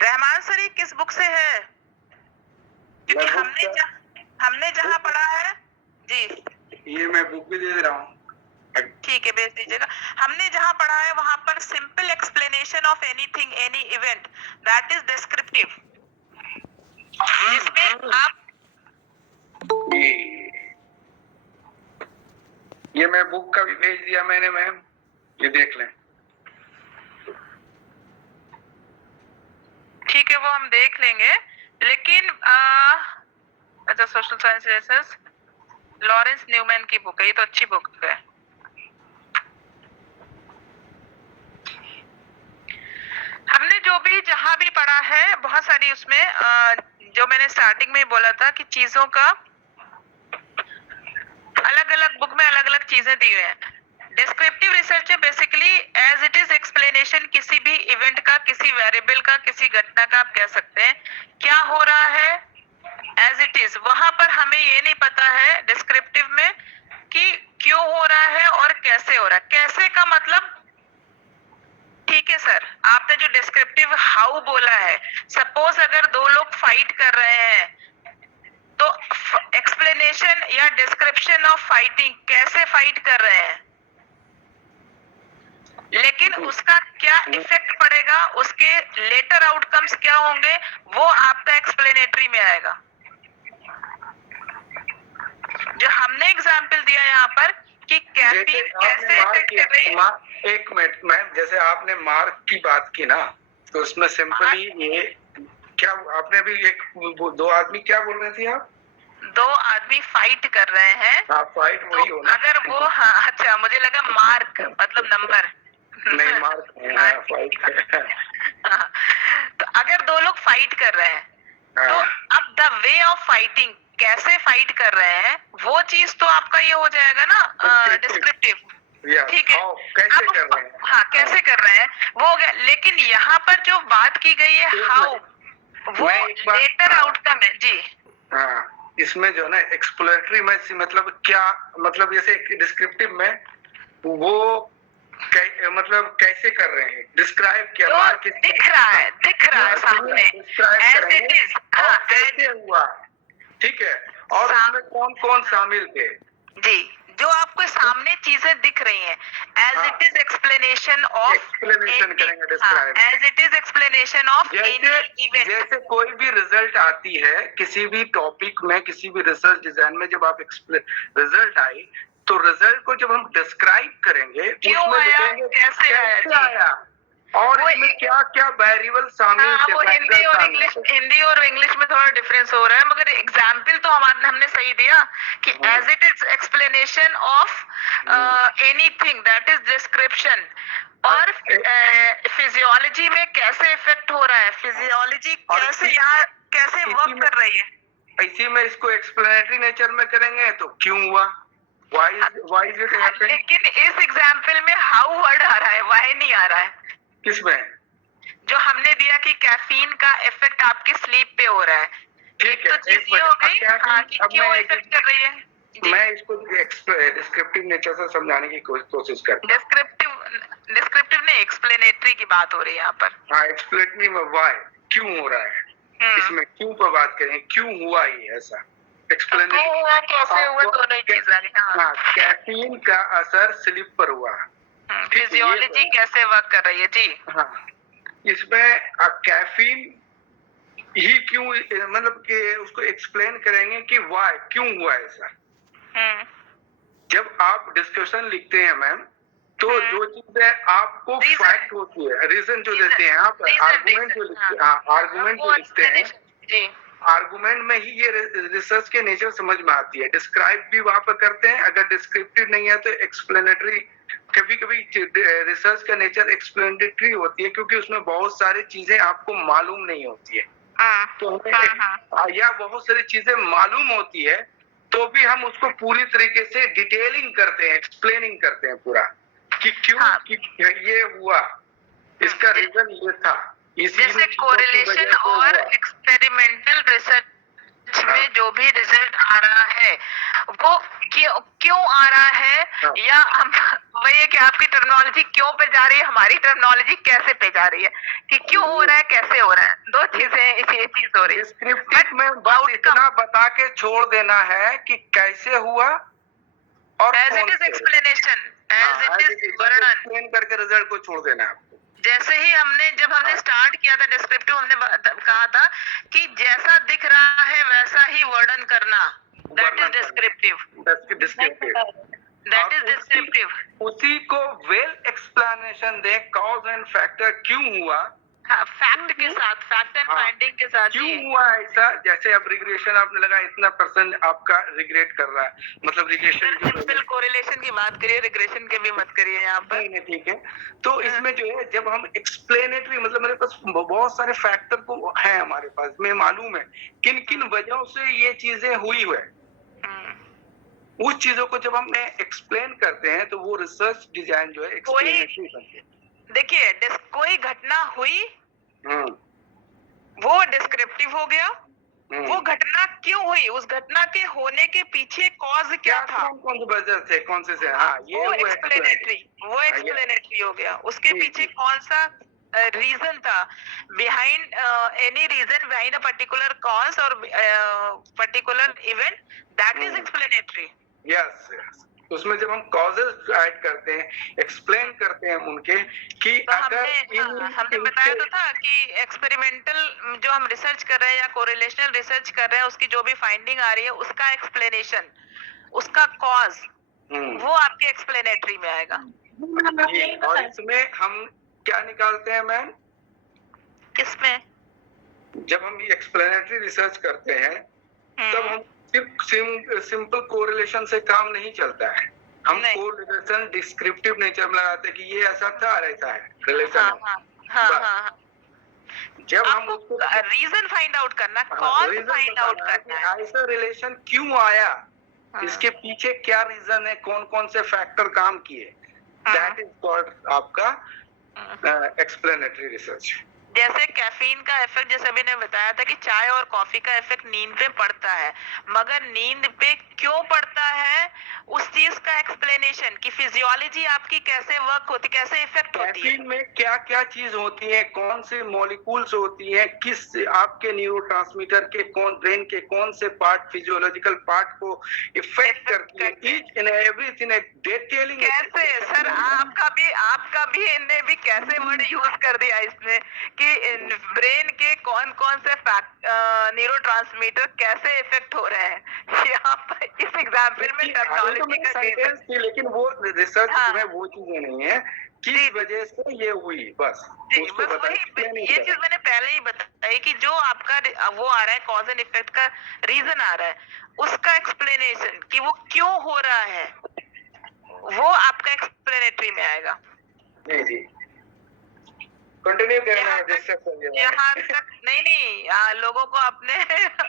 रहमान सर ये किस बुक से है? क्योंकि हमने जहाँ पढ़ा है जी, ये मैं बुक भी दे रहा हूँ। ठीक है, भेज दीजिएगा। हमने जहाँ पढ़ा है वहां पर simple explanation of anything, any event, that is descriptive, जिसमें आप ये मैं बुक का भी भेज दिया मैंने मैम, ये देख लें। ठीक है, वो हम देख लेंगे। लेकिन अच्छा, social science research, Lawrence Neuman की बुक है, ये तो अच्छी बुक है। हमने जो भी जहां भी पढ़ा है, बहुत सारी उसमें जो मैंने स्टार्टिंग में बोला था कि चीजों का अलग अलग बुक में अलग अलग चीजें दी हुई हैं। डिस्क्रिप्टिव रिसर्च है basically as it is explanation किसी भी इवेंट का, किसी वेरिएबल का, किसी घटना का, आप कह सकते हैं क्या हो रहा है एज इट इज। वहां पर हमें ये नहीं पता है डिस्क्रिप्टिव में कि क्यों हो रहा है और कैसे हो रहा है। कैसे का मतलब, ठीक है सर, आपने जो डिस्क्रिप्टिव हाउ बोला है, सपोज अगर दो लोग फाइट कर रहे हैं तो एक्सप्लेनेशन या डिस्क्रिप्शन ऑफ फाइटिंग, कैसे फाइट कर रहे हैं, लेकिन उसका क्या इफेक्ट पड़ेगा, उसके लेटर आउटकम्स क्या होंगे, वो आपका एक्सप्लेनेटरी में आएगा। जो हमने एग्जाम्पल दिया यहाँ पर कि कैफीन कैसे इफेक्ट कर रही है। एक मिनट मैम, जैसे आपने मार्क की बात की ना, तो उसमें सिंपली ये क्या आपने भी एक दो आदमी क्या बोल रहे थे आप? दो आदमी फाइट कर रहे हैं। हाँ, फाइट वही तो होना। अगर वो, हाँ अच्छा, मुझे लगा मार्क मतलब नंबर, नहीं मार फाइट। हाँ, तो अगर दो लोग फाइट कर रहे हैं तो अब द वे ऑफ फाइटिंग, कैसे फाइट कर रहे हैं वो चीज तो आपका ये हो जाएगा ना डिस्क्रिप्टिव, ठीक है। कैसे कर रहे हैं, हाँ कैसे कर रहे हैं वो हो गया। लेकिन यहाँ पर जो बात की गई है हाउ, वो लेटर आउटकम है जी। हाँ, इसमें जो है ना एक्सप्लोरेटरी में मतलब क्या, मतलब जैसे डिस्क्रिप्टिव में वो मतलब कैसे कर रहे हैं, डिस्क्राइब क्या तो दिख रहा है सामने एज इट इज, हाँ कैसे हुआ, ठीक है। और उसमें कौन कौन शामिल थे जी, जो आपको सामने चीजें दिख रही हैं as it is explanation of, explanation करेंगे, describe as it is explanation of any event. जैसे कोई भी रिजल्ट आती है किसी भी टॉपिक में, किसी भी रिसर्च डिजाइन में, जब आप रिजल्ट आई तो रिजल्ट को जब हम डिस्क्राइब करेंगे उसमें लिखेंगे कैसे आया और इसमें क्या क्या वेरिएबल शामिल थे। वो हिंदी और इंग्लिश में थोड़ा डिफरेंस हो रहा है, मगर एग्जाम्पल तो हमने सही दिया कि as it is explanation of anything that is description. और फिजियोलॉजी में कैसे इफेक्ट हो रहा है, फिजियोलॉजी कैसे यहाँ कैसे वर्क कर रही है, इसी में इसको एक्सप्लेनेटरी नेचर में करेंगे तो क्यों हुआ, why is it happening? लेकिन इस एग्जाम्पल में हाउ वर्ड आ रहा है, वाई नहीं आ रहा है। किसमें? जो हमने दिया कि कैफीन का इफेक्ट आपकी स्लीप पे हो रहा है, ठीक है, तो चीज ये हो गई हाँ कि क्यों इफेक्ट कर रही है। मैं इसको डिस्क्रिप्टिव नेचर से समझाने की कोशिश करता हूँ। डिस्क्रिप्टिव नहीं, एक्सप्लेनेटरी की बात हो रही है यहाँ पर। हाँ, एक्सप्लेनेटरी में वाई, क्यों हो रहा है, इसमें क्यों पर बात करें, क्यों हुआ ये ऐसा, एक्सप्लेनेटरी हुआ, कैसे हुआ, दोनों ही चीजें। हाँ, कैफीन का असर स्लीप पर हुआ, फिजियोलॉजी कैसे वर्क कर रही है जी। हाँ, इसमें कैफीन ही क्यों, मतलब कि उसको एक्सप्लेन करेंगे कि वाई, क्यों हुआ ऐसा। जब आप डिस्कशन लिखते हैं मैम, तो जो चीजें आपको फैक्ट होती है, रीजन जो देते हैं आप, आर्गुमेंट जो लिखते हैं, आर्गुमेंट जो लिखते हैं, आर्गुमेंट में ही ये रिसर्च के नेचर समझ में आती है। डिस्क्राइब भी वहां पर करते हैं, अगर डिस्क्रिप्टिव नहीं है तो एक्सप्लेनेटरी। कभी कभी रिसर्च का नेचर एक्सप्लेनेटरी होती है क्योंकि उसमें बहुत सारी चीजें आपको मालूम नहीं होती है, तो हमें या बहुत सारी चीजें मालूम होती है तो भी हम उसको पूरी तरीके से डिटेलिंग करते हैं, एक्सप्लेनिंग करते हैं पूरा कि क्यों कि ये हुआ, इसका रीजन ये था। जैसे कोरिलेशन और एक्सपेरिमेंटल रिसर्च में जो भी रिजल्ट आ रहा है वो क्यों आ रहा है, या हम वही है कि आपकी टर्मिनोलॉजी क्यों पे जा रही है, हमारी टर्मिनोलॉजी कैसे पे जा रही है, कि क्यों हो रहा है, कैसे हो रहा है, दो चीजें इसी चीज हो रही है। डिस्क्रिप्टिव में बस इतना बता के छोड़ देना है कि कैसे हुआ और as it is explanation, as it is वर्णन, एक्सप्लेन करके रिजल्ट को छोड़ देना है आपको। जैसे ही जब हमने स्टार्ट किया था डिस्क्रिप्टिव, हमने कहा था कि जैसा दिख रहा है वैसा ही वर्णन करना, that is descriptive, that is descriptive. उसी को well explanation they, cause and factor, क्यों हुआ, हाँ, फैक्ट के साथ, फैक्ट एंड फाइंडिंग के साथ क्यों हुआ ऐसा। जैसे अब रिग्रेशन आपने लगा, इतना % आपका रिग्रेट कर रहा है, मतलब रिग्रेशन सिंपल कोरिलेशन की बात करिए, रिग्रेशन के भी मत करिए यहाँ पर। नहीं, ठीक है। तो इसमें जो है जब हम एक्सप्लेनेटरी, मतलब मेरे पास बहुत सारे फैक्टर को है हमारे पास, मैं मालूम है किन किन वजहों से ये चीजें हुई है, उस चीजों को जब हम एक्सप्लेन करते हैं तो वो रिसर्च डिजाइन जो है एक्सप्लेनेटरी बनती है। देखिए, कोई घटना हुई वो डिस्क्रिप्टिव हो गया, वो घटना क्यों हुई, उस घटना के होने के पीछे कॉज क्या था, कौन से वजह से, कौन से हाँ, ये वो एक्सप्लेनेटरी हो गया। उसके पीछे कौन सा रीजन था, behind any reason behind a particular cause और particular event, that is explanatory. Yes, उसमें जब हम कॉजेस ऐड करते हैं, एक्सप्लेन करते हैं उनके कि तो अगर हमने बताया तो था कि एक्सपेरिमेंटल जो हम रिसर्च कर रहे हैं या कोरिलेशनल रिसर्च कर रहे हैं, उसकी जो भी फाइंडिंग आ रही है उसका एक्सप्लेनेशन, उसका कॉज, वो आपके एक्सप्लेनेटरी में आएगा। और इसमें हम क्या निकालते हैं मैम, किसमें? जब हम ये एक्सप्लेनेटरी रिसर्च करते हैं तब हम सिर्फ सिंपल कोरिलेशन से काम नहीं चलता है, हम नहीं। कोरिलेशन डिस्क्रिप्टिव नेचर में लगाते हैं कि ये ऐसा था और ऐसा है हाँ रिलेशन। हाँ हाँ बस। हाँ हाँ। जब हम आपको उसको रीजन फाइंड आउट करना, कॉज reason फाइंड आउट बताना है करना कि है। ऐसा रिलेशन क्यों आया, हाँ। इसके पीछे क्या रीजन है, कौन कौन से फैक्टर काम किए, हाँ। दैट इज कॉल्ड आपका हाँ। Explanatory research. जैसे कैफीन का इफेक्ट, जैसे अभी ने बताया था कि चाय और कॉफी का इफेक्ट नींद पे पड़ता है, मगर नींद पे क्यों पड़ता है उस चीज का एक्सप्लेनेशन, कि फिजियोलॉजी आपकी कैसे वर्क होती, कैसे इफेक्ट होती है। कैफीन में क्या क्या चीज होती है, कौन से मॉलिक्यूल्स होती हैं, किस आपके न्यूरोट्रांसमीटर के कौन, ब्रेन के कौन से पार्ट फिजियोलॉजिकल पार्ट को इफेक्ट करती है, ईच एंड एवरीथिंग डिटेलिंग। कैसे सर, आपका भी इनने भी कैसे वर्ड यूज कर दिया इसमें कि ब्रेन के कौन कौन से न्यूरोट्रांसमीटर कैसे इफेक्ट हो रहे हैं। यहाँ पर इस एग्जाम्पल में टर्मिनोलॉजी का सेंटेंस थी, लेकिन वो रिसर्च हाँ। में वो चीजें नहीं है किस वजह से ये हुई, बस जी, उसको बस बताइए, वही explain ये करें। चीज मैंने पहले ही बताई कि जो आपका वो आ रहा है, कॉज एंड इफेक्ट का रीजन आ रहा है, उसका एक्सप्लेनेशन कि वो क्यों हो रहा है, वो आपका एक्सप्लेनेटरी में आएगा। जी जी, कंटिन्यू करना है, यहाँ डिस्कस करिए। यहाँ तक नहीं, लोगों को आपने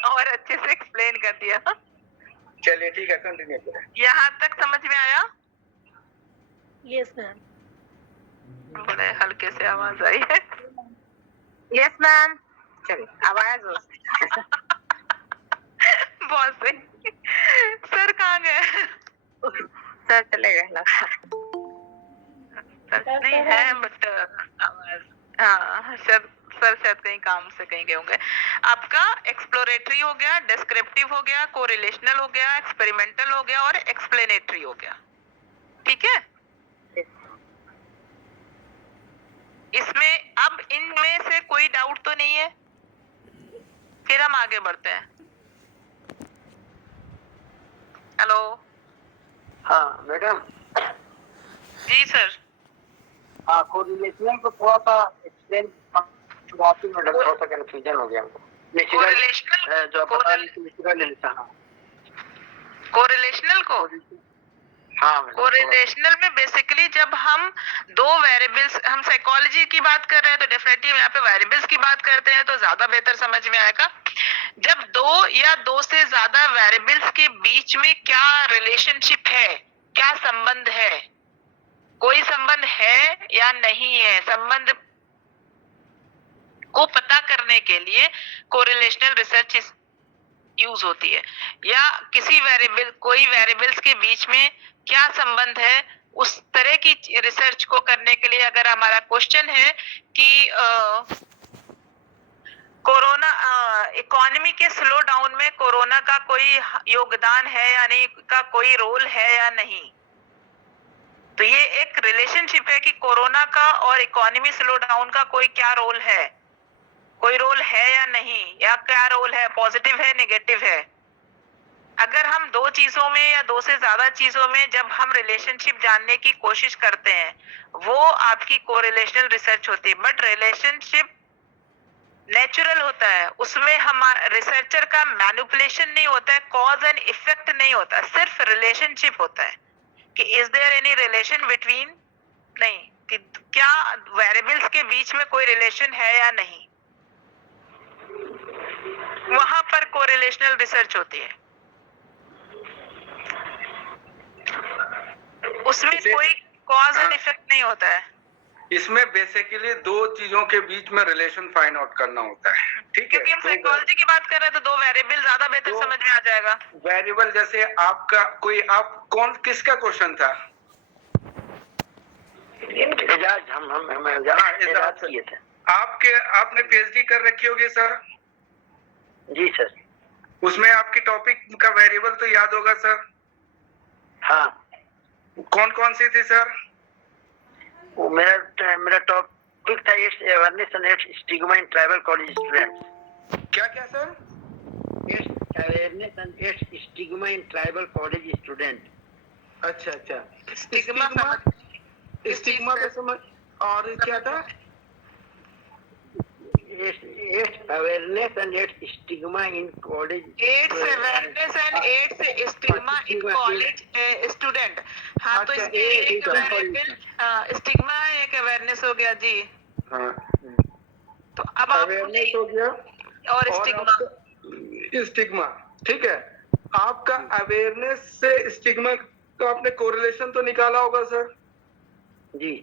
और अच्छे से एक्सप्लेन कर दिया। चलिए ठीक है, कंटिन्यू करें। यहाँ तक समझ में आया? Yes ma'am. बड़े हल्के से आवाज आई है। Yes ma'am. चलिए आवाज बहुत सही। सर कहाँ गए? सर चले गए ना। सर नहीं है, बट आवाज, हाँ सर शायद कहीं काम से कहीं गए होंगे। आपका एक्सप्लोरेटरी हो गया, डिस्क्रिप्टिव हो गया, कोरिलेशनल हो गया, एक्सपेरिमेंटल हो गया और एक्सप्लेनेटरी हो गया। ठीक है, इसमें अब इनमें से कोई डाउट तो नहीं है? फिर हम आगे बढ़ते हैं। हेलो। हाँ मैडम। जी सर। हाँ, कोरिलेशनल को थोड़ा सा एक्सप्लेन करवाती मैडम, थोड़ा सा कंफ्यूजन हो गया हमको। कोरिलेशनल जो बता रही थी नेचुरल रिलेशन। कोरिलेशनल को, हाँ मैडम, कोरिलेशनल में बेसिकली जब हम दो वेरिएबल्स, हम साइकोलॉजी की बात कर रहे हैं तो डेफिनेटली यहाँ पे वेरिएबल्स की बात करते हैं तो ज्यादा बेहतर समझ में आएगा। जब दो या दो से ज्यादा वेरिएबल्स के बीच में क्या रिलेशनशिप है, क्या संबंध है, कोई संबंध है या नहीं है, संबंध को पता करने के लिए कोरिलेशनल रिसर्च यूज होती है। या किसी वेरिएबल, कोई वेरिएबल्स के बीच में क्या संबंध है, उस तरह की रिसर्च को करने के लिए अगर हमारा क्वेश्चन है कि कोरोना इकोनॉमी के स्लो डाउन में कोरोना का कोई योगदान है या नहीं, का कोई रोल है या नहीं, तो ये एक रिलेशनशिप है कि कोरोना का और इकोनॉमी स्लो डाउन का कोई क्या रोल है, कोई रोल है या नहीं, या क्या रोल है, पॉजिटिव है, नेगेटिव है। अगर हम दो चीजों में या दो से ज्यादा चीजों में जब हम रिलेशनशिप जानने की कोशिश करते हैं, वो आपकी कोरिलेशनल रिसर्च होती है। बट रिलेशनशिप नेचुरल होता है, उसमें हम रिसर्चर का मैनिपुलेशन नहीं होता है, कॉज एंड इफेक्ट नहीं होता, सिर्फ रिलेशनशिप होता है कि is there any relation between, नहीं कि क्या वेरिएबल्स के बीच में कोई रिलेशन है या नहीं, वहां पर कोरिलेशनल रिसर्च होती है। उसमें कोई कॉज एंड इफेक्ट नहीं होता है। इसमें बेसिकली दो चीजों के बीच में रिलेशन फाइंड आउट करना होता है, ठीक है? क्योंकि हम साइकोलॉजी की बात कर रहे हैं तो दो वेरिएबल ज्यादा बेहतर समझ में आ जाएगा। वेरिएबल जैसे आपका कोई, आप कौन, किसका क्वेश्चन था? एजाज, हम एजाज किए थे। आपने पीएचडी कर रखी होगी सर? जी सर। उसमें आपकी टॉपिक का वेरिएबल तो याद होगा सर? हाँ। कौन कौन सी थी सर? वो मेरा टॉपिक था awareness and stigma in tribal college students. क्या क्या sir? Awareness and stigma in tribal college student. अच्छा अच्छा, स्टिग्मा स्टिग्मा का समझ, और क्या था? AIDS awareness and AIDS stigma in college. AIDS awareness and AIDS stigma in college student. हाँ, तो अच्छा, इसमें एक एक वेरिएबल स्टिग्मा एक अवेयरनेस हो गया जी। हाँ, तो अब आप अवेयरनेस हो गया और स्टिग्मा स्टिग्मा, ठीक है। आपका अवेयरनेस से स्टिग्मा का आपने कोरिलेशन तो निकाला होगा सर? जी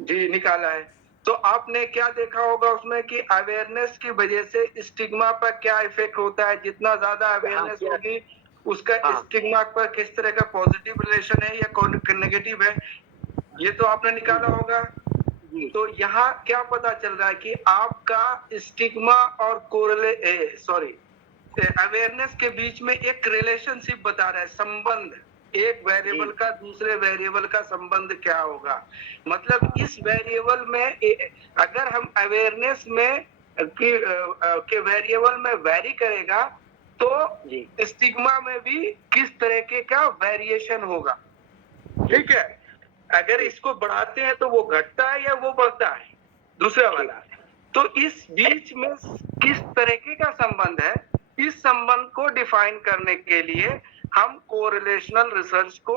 जी निकाला है। तो आपने क्या देखा होगा उसमें कि अवेयरनेस की वजह से स्टिग्मा पर क्या इफेक्ट होता है? जितना ज्यादा अवेयरनेस क्या- होगी उसका हाँ। स्टिग्मा पर किस तरह का पॉजिटिव रिलेशन है या नेगेटिव है, ये तो आपने निकाला होगा। जी तो यहाँ क्या पता चल रहा है कि आपका स्टिग्मा और अवेयरनेस के बीच में एक रिलेशनशिप बता रहा है, संबंध। एक वेरिएबल का दूसरे वेरिएबल का संबंध क्या होगा, मतलब इस वेरिएबल में अगर हम अवेयरनेस में के वेरिएबल में वेरी करेगा तो जी स्टिग्मा में भी किस तरीके का वेरिएशन होगा, ठीक है। अगर इसको बढ़ाते हैं तो वो घटता है या वो बढ़ता है, दूसरा वाला। तो इस बीच में किस तरीके का संबंध है, इस संबंध को डिफाइन करने के लिए हम कोरिलेशनल रिसर्च को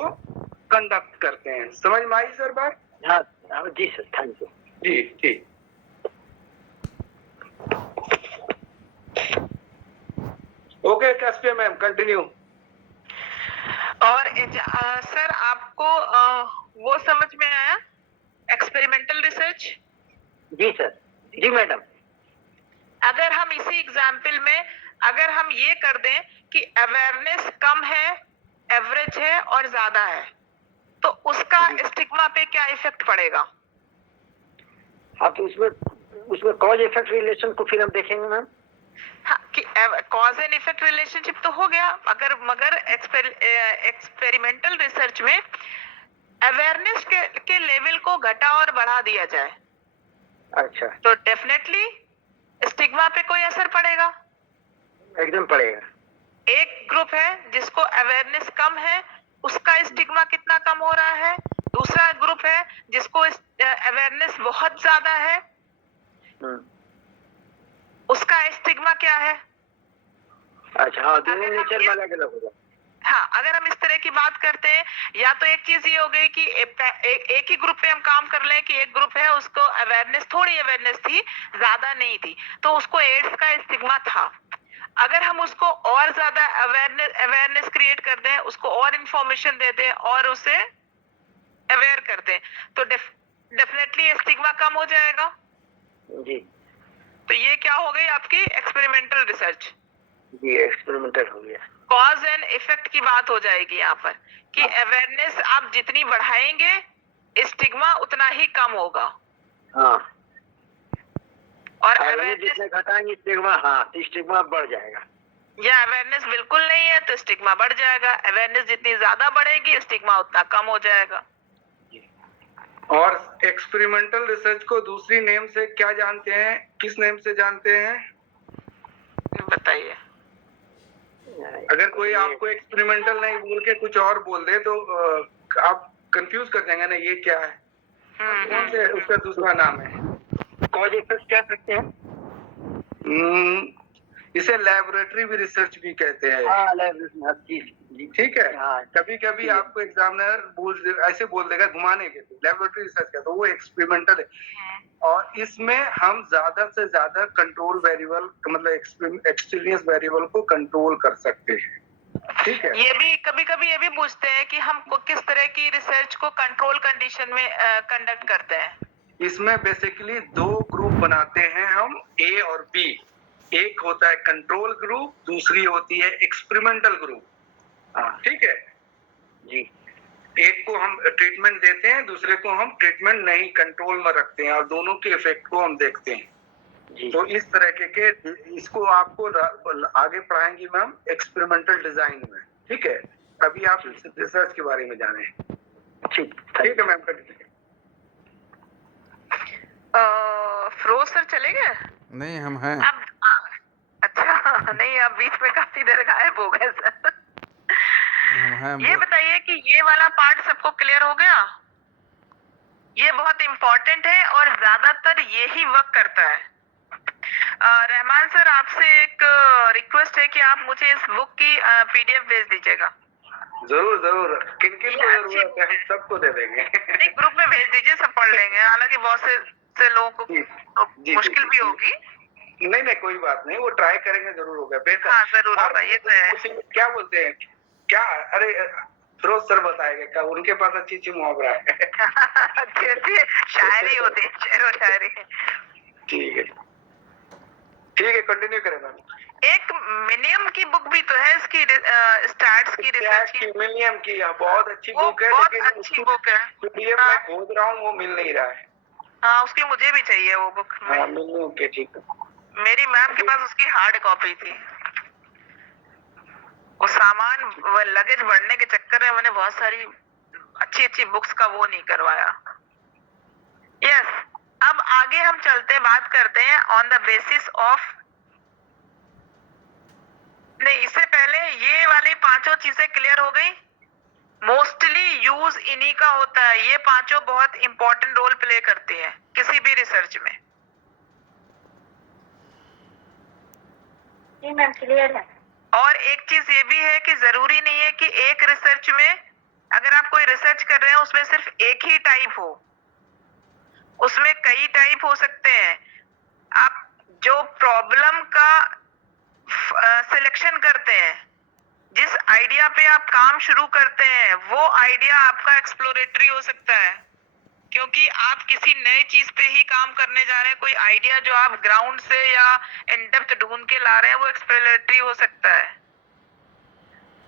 कंडक्ट करते हैं। समझ में आई सर बात? हाँ जी सर, थैंक यू। जी ठीक। Okay Kaspia ma'am, continue. और सर आपको वो समझ में आया एक्सपेरिमेंटल रिसर्च? जी सर, जी मैडम। अगर हम इसी एग्जाम्पल में अगर हम ये कर दें कि अवेयरनेस कम है, एवरेज है और ज्यादा है, तो उसका स्टिग्मा पे क्या इफेक्ट पड़ेगा? हाँ, तो उसमें कॉज इफेक्ट रिलेशन को फिर हम देखेंगे मैम। हाँ, कि कॉज एंड इफेक्ट रिलेशनशिप तो हो गया, मगर एक्सपेरिमेंटल रिसर्च में अवेयरनेस के लेवल को घटा और बढ़ा दिया जाए अच्छा, तो डेफिनेटली स्टिग्मा पे कोई असर पड़ेगा। एकदम पड़ेगा। एक ग्रुप है जिसको अवेयरनेस कम है, उसका स्टिग्मा कितना कम हो रहा है। दूसरा ग्रुप है जिसको अवेयरनेस बहुत ज्यादा है, उसका स्टिग्मा क्या है। अच्छा, हाँ, दोनों नेचर में अलग अलग होगा। हाँ, अगर हम इस तरह की बात करते हैं, या तो एक चीज ये हो गई कि एक ही ग्रुप पे हम काम कर लें कि एक ग्रुप है उसको थोड़ी अवेयरनेस थी, ज्यादा नहीं थी, तो उसको एड्स का स्टिग्मा था। अगर हम उसको और ज्यादा अवेयरनेस क्रिएट कर दें, उसको और इंफॉर्मेशन दे दें और उसे अवेयर कर दें, तो डेफिनेटली स्टिग्मा कम हो जाएगा। जी तो ये क्या हो गई आपकी एक्सपेरिमेंटल रिसर्च। जी, एक्सपेरिमेंटल हो गया। कॉज एंड इफेक्ट की बात हो जाएगी यहाँ पर कि अवेयरनेस आप जितनी बढ़ाएंगे स्टिग्मा उतना ही कम होगा। हाँ, और अवेयरनेस जितने घटाएंगे स्टिग्मा, हाँ, तो स्टिग्मा बढ़ जाएगा। या अवेयरनेस बिल्कुल नहीं है तो स्टिग्मा बढ़ जाएगा। अवेयरनेस जितनी ज्यादा बढ़ेगी स्टिग्मा उतना कम हो जाएगा। और एक्सपेरिमेंटल रिसर्च को दूसरी नेम से क्या जानते हैं, किस नेम से जानते हैं बताइए। अगर कोई आपको एक्सपेरिमेंटल नहीं बोल के कुछ और बोल दे तो आप कंफ्यूज कर जाएंगे ना, ये क्या है, कौन से उसका दूसरा नाम है। कॉज इफेक्ट कह सकते हैं। इसे लेबोरेटरी भी रिसर्च भी कहते हैं। हाँ, लेबोरेटरी, ठीक है। हाँ, कभी कभी आपको एग्जामिनर ऐसे बोल देगा घुमाने के लिए लेबोरेटरी रिसर्च का, तो वो एक्सपेरिमेंटल है। और इसमें हम ज्यादा से ज्यादा कंट्रोल वेरिएबल मतलब एक्सपीरियंस वेरिएबल को कंट्रोल कर सकते हैं। ठीक है। ये भी कभी कभी ये भी पूछते हैं कि हम किस तरह की रिसर्च को कंट्रोल कंडीशन में कंडक्ट करते हैं। इसमें बेसिकली दो ग्रुप बनाते हैं हम, ए और बी। एक होता है कंट्रोल ग्रुप, दूसरी होती है एक्सपेरिमेंटल ग्रुप। ठीक है जी। एक को हम ट्रीटमेंट देते हैं, दूसरे को हम ट्रीटमेंट नहीं कंट्रोल में रखते हैं और दोनों के इफेक्ट को हम देखते हैं। जी। तो इस तरह के इसको आपको आगे पढ़ाएंगी मैम एक्सपेरिमेंटल डिजाइन में। ठीक है, अभी आप रिसर्च के बारे में जाने। ठीक है मैम। फिरोज सर चले गए? नहीं, हम हैं। अब अच्छा नहीं, अब बीच में काफी देर गायब हो गए सर। हम हैं। ये बताइए कि ये वाला पार्ट सबको क्लियर हो गया? ये बहुत इंपॉर्टेंट है और ज्यादातर यही वर्क करता है। रहमान सर, आपसे एक रिक्वेस्ट है कि आप मुझे इस बुक की पीडीएफ भेज दीजिएगा। जरूर जरूर, किन किन को ये अच्छी जरूरत है बुक है। हम सबको दे देंगे। एक ग्रुप में भेज दीजिए, सब पढ़ लेंगे। हालांकि बहुत से लोगों जी, को जी, मुश्किल जी, भी जी। होगी। नहीं नहीं, कोई बात नहीं, वो ट्राई करेंगे, जरूर होगा बेहतर। हाँ, जरूर और होगा, ये तो है। उसी में क्या बोलते हैं, क्या, अरे फिरोज सर बताएंगे, क्या उनके पास अच्छी अच्छी मुहावरा है। कैसे शायरी होती है, शेर व शायरी। ठीक है, ठीक है, कंटिन्यू करें मैम। एक मिनिमम की बुक भी तो है इसकी, स्टार्ट्स की रिसर्च की। मिलियम की बहुत अच्छी वो बुक है, बहुत लेकिन अच्छी बुक है। पीडीएफ हाँ। मैं खोज रहा हूँ, वो मिल नहीं रहा है। हाँ, उसकी मुझे भी चाहिए वो बुक। हाँ, मिलियम के, ठीक है। मेरी मैम के पास उसकी हार्ड कॉपी थी। वो सामान वो लगेज बढ़ने के चक्कर में मैंने बहुत सारी अच्छी अच्छी बुक्स का वो नहीं करवाया। यस, अब आगे हम चलते हैं, बात करते हैं ऑन द बेसिस ऑफ। नहीं, इससे पहले ये वाली पांचों चीजें क्लियर हो गई। मोस्टली यूज इन्हीं का होता है, ये पांचों बहुत इंपॉर्टेंट रोल प्ले करती है किसी भी रिसर्च में। जी मैम, क्लियर है। और एक चीज ये भी है कि जरूरी नहीं है कि एक रिसर्च में, अगर आप कोई रिसर्च कर रहे हैं उसमें सिर्फ एक ही टाइप हो, उसमें कई टाइप हो सकते हैं। आप जो प्रॉब्लम का सिलेक्शन करते हैं, जिस आइडिया पे आप काम शुरू करते हैं, वो आइडिया आपका एक्सप्लोरेटरी हो सकता है, क्योंकि आप किसी नए चीज पे ही काम करने जा रहे हैं। कोई आइडिया जो आप ग्राउंड से या इन डेप्थ ढूंढ के ला रहे हैं, वो एक्सप्लोरेटरी हो सकता है।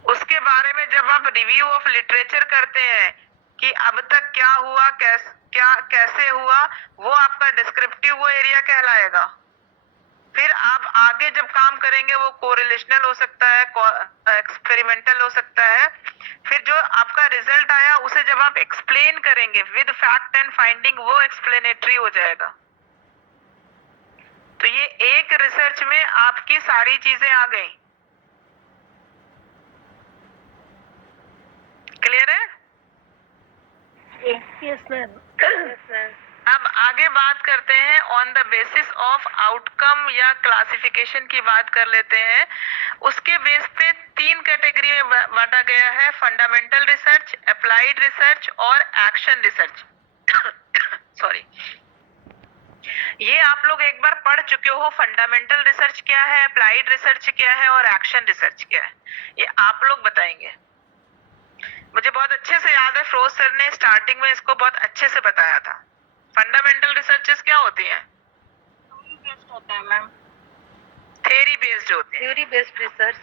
उसके बारे में जब आप रिव्यू ऑफ लिटरेचर करते हैं कि अब तक क्या हुआ, कैसे हुआ, वो आपका डिस्क्रिप्टिव वो एरिया कहलाएगा। फिर आप आगे जब काम करेंगे, वो कोरिलेशनल हो सकता है, एक्सपेरिमेंटल हो सकता है। फिर जो आपका रिजल्ट आया, उसे जब आप एक्सप्लेन करेंगे विद फैक्ट एंड फाइंडिंग, वो एक्सप्लेनेटरी हो जाएगा। तो ये एक रिसर्च में आपकी सारी चीजें आ गई। क्लियर है? Yes ma'am. अब आगे बात करते हैं on the basis of outcome या क्लासिफिकेशन की बात कर लेते हैं। उसके बेस पे 3 कैटेगरी में बांटा गया है: फंडामेंटल रिसर्च, अप्लाइड रिसर्च और एक्शन रिसर्च। सॉरी, ये आप लोग एक बार पढ़ चुके हो। फंडामेंटल रिसर्च क्या है, अप्लाइड रिसर्च क्या है और एक्शन रिसर्च क्या है, ये आप लोग बताएंगे। मुझे बहुत अच्छे से याद है, फिरोज सर ने स्टार्टिंग में इसको बहुत अच्छे से बताया था। फंडामेंटल रिसर्चेस क्या होती हैं? होता है मैम, थ्योरी बेस्ड होती है। Theory based research.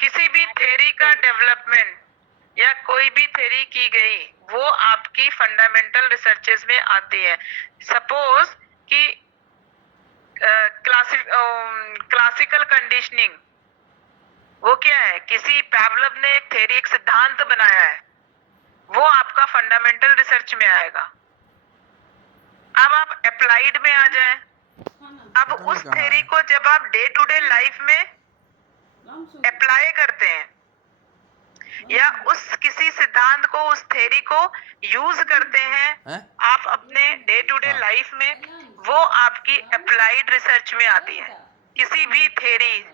किसी भी थ्योरी का डेवलपमेंट या कोई भी थ्योरी की गई, वो आपकी फंडामेंटल रिसर्चेस में आती है। सपोज कि क्लासिकल कंडीशनिंग, वो क्या है? किसी पैवलव ने एक थ्योरी, एक सिद्धांत बनाया है, वो आपका फंडामेंटल रिसर्च में आएगा। अब आप अप्लाइड में आ जाएं। अब उस थ्योरी को जब आप डे टू डे लाइफ में अप्लाई करते हैं या उस किसी सिद्धांत को, उस थ्योरी को यूज करते हैं आप अपने डे टू डे लाइफ में, वो आपकी अप्लाइड रिसर्च में आती है। किसी भी थ्योरी,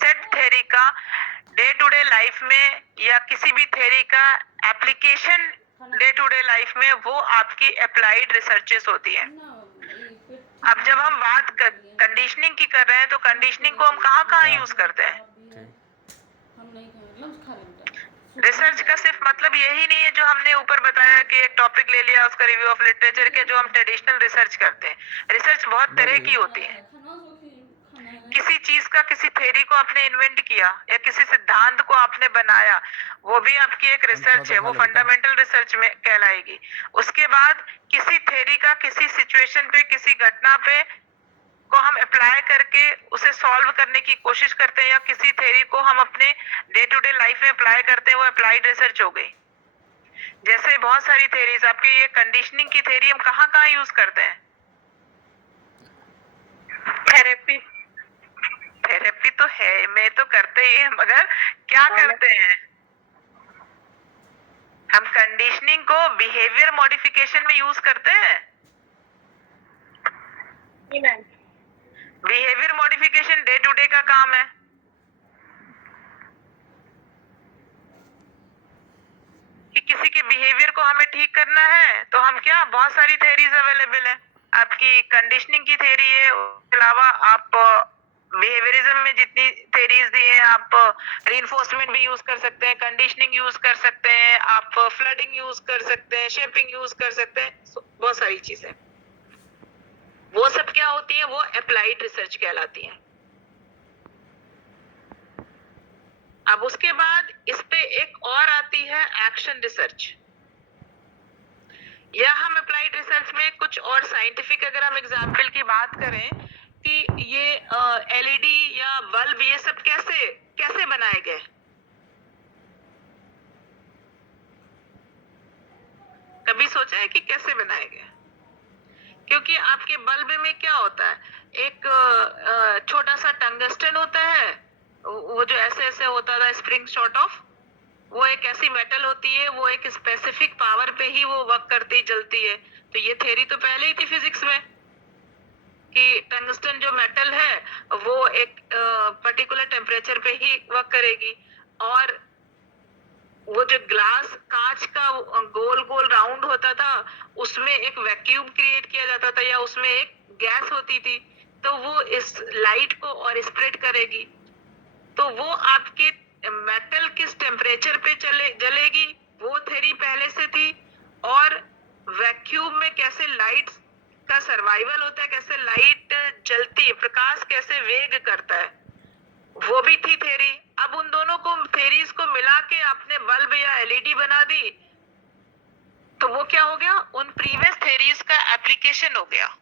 सेट थ्योरी का डे टू डे लाइफ में या किसी भी थ्योरी का application day to day life में, वो आपकी अप्लाइड रिसर्चेस होती है। अब जब हम बात कंडीशनिंग की कर रहे हैं, तो कंडीशनिंग को हम कहाँ यूज करते हैं? रिसर्च का सिर्फ मतलब यही नहीं है जो हमने ऊपर बताया कि एक टॉपिक ले लिया, उसका रिव्यू ऑफ लिटरेचर के, जो हम ट्रेडिशनल रिसर्च करते हैं। रिसर्च बहुत तरह की होती है। किसी चीज का, किसी थ्योरी को आपने इन्वेंट किया या किसी सिद्धांत को आपने बनाया, वो भी आपकी एक रिसर्च है, वो फंडामेंटल रिसर्च में कहलाएगी। उसके बाद किसी थ्योरी का किसी सिचुएशन पे, किसी घटना पे को हम अप्लाई करके उसे सॉल्व करने की कोशिश करते हैं, या किसी थ्योरी को हम अपने डे टू डे लाइफ में अप्लाई करते हैं, वो अप्लाइड रिसर्च हो गई। जैसे बहुत सारी थ्योरीज, आपकी ये कंडीशनिंग की थ्योरी हम कहाँ यूज करते हैं? थेरेपी। थेरेपी तो है, मैं तो करते ही हैं, मगर क्या करते हैं हम? कंडीशनिंग को बिहेवियर मॉडिफिकेशन में यूज करते हैं। Behaviour modification day to day का काम है। कि किसी के बिहेवियर को हमें ठीक करना है तो हम क्या, बहुत सारी थेरीज अवेलेबल है। आपकी कंडीशनिंग की थेरी है, उसके अलावा आप बिहेवियरिज्म में जितनी थेरीज दी हैं, आप रीइंफोर्समेंट भी यूज कर सकते हैं, कंडीशनिंग यूज कर सकते हैं, आप फ्लडिंग यूज कर सकते हैं, शेपिंग यूज कर सकते हैं, बहुत सारी चीजें। वो सब क्या होती है, वो अप्लाइड रिसर्च कहलाती हैं। अब उसके बाद इस पे एक और आती है एक्शन रिसर्च, या हम अप्लाइड रिसर्च में कुछ और साइंटिफिक, अगर हम एग्जाम्पल की बात करें कि ये एलईडी या बल्ब ये सब कैसे बनाए गए। कभी सोचा है कि कैसे बनाए गए? क्योंकि आपके बल्ब में क्या होता है, एक छोटा सा टंगस्टन होता है, वो जो ऐसे होता था स्प्रिंग शॉट ऑफ, वो एक ऐसी मेटल होती है, वो एक स्पेसिफिक पावर पे ही वो वर्क करती जलती है। तो ये थ्योरी तो पहले ही थी फिजिक्स में कि टंगस्टन जो मेटल है वो एक पर्टिकुलर टेम्परेचर पे ही वर्क करेगी, और वो जो ग्लास कांच का गोल गोल राउंड होता था उसमें एक वैक्यूम क्रिएट किया जाता था, या उसमें एक गैस होती थी, तो वो इस लाइट को और स्प्रेड करेगी। तो वो आपके मेटल किस टेम्परेचर पे जलेगी, वो थ्योरी पहले से थी। और वैक्यूम में कैसे लाइट का सर्वाइवल होता है, कैसे लाइट जलती है, प्रकाश कैसे वेग करता है, वो भी थी थ्योरी। अब उन दोनों को थ्योरीज को मिला के आपने बल्ब या एलईडी बना दी, तो वो क्या हो गया, उन प्रीवियस थ्योरीज का एप्लीकेशन हो गया।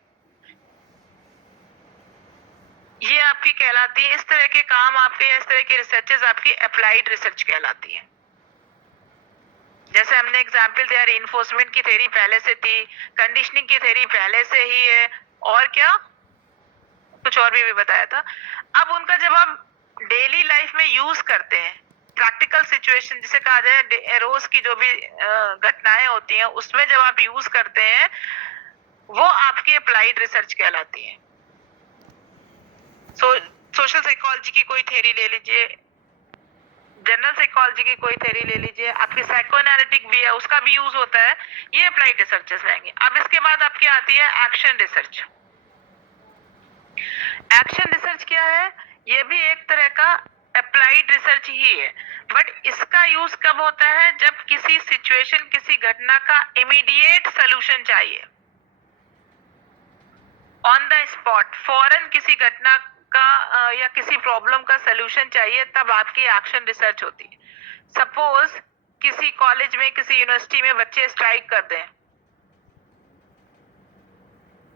ये आपकी कहलाती है, इस तरह के काम आपके, इस तरह की रिसर्चेस आपकी अप्लाइड रिसर्च कहलाती है। जैसे हमने एग्जांपल दिया, रीइंफोर्समेंट की थ्योरी पहले से थी, कंडीशनिंग की थ्योरी पहले से ही है, और क्या कुछ और भी बताया था। अब उनका जब आप डेली लाइफ में यूज करते हैं, प्रैक्टिकल सिचुएशन जिसे कहा जाए, रोज की जो भी घटनाएं होती हैं उसमें जब आप यूज करते हैं, वो आपकी अप्लाइड रिसर्च कहलाती है। सोशल साइकोलॉजी की कोई थ्योरी ले लीजिए, जनरल साइकोलॉजी की कोई थ्योरी ले लीजिए, आपकी साइकोएनालिटिक भी है, उसका भी यूज होता है, ये अप्लाइड रिसर्चेस रहेंगे। अब इसके बाद आपकी आती है एक्शन रिसर्च। एक्शन रिसर्च क्या है, ये भी एक तरह का अप्लाइड रिसर्च ही है, बट इसका यूज कब होता है, जब किसी सिचुएशन, किसी घटना का इमीडिएट सॉल्यूशन चाहिए, ऑन द स्पॉट, फौरन किसी घटना का या किसी प्रॉब्लम का सलूशन चाहिए, तब आपकी एक्शन रिसर्च होती है। सपोज किसी कॉलेज में, किसी यूनिवर्सिटी में बच्चे स्ट्राइक कर दें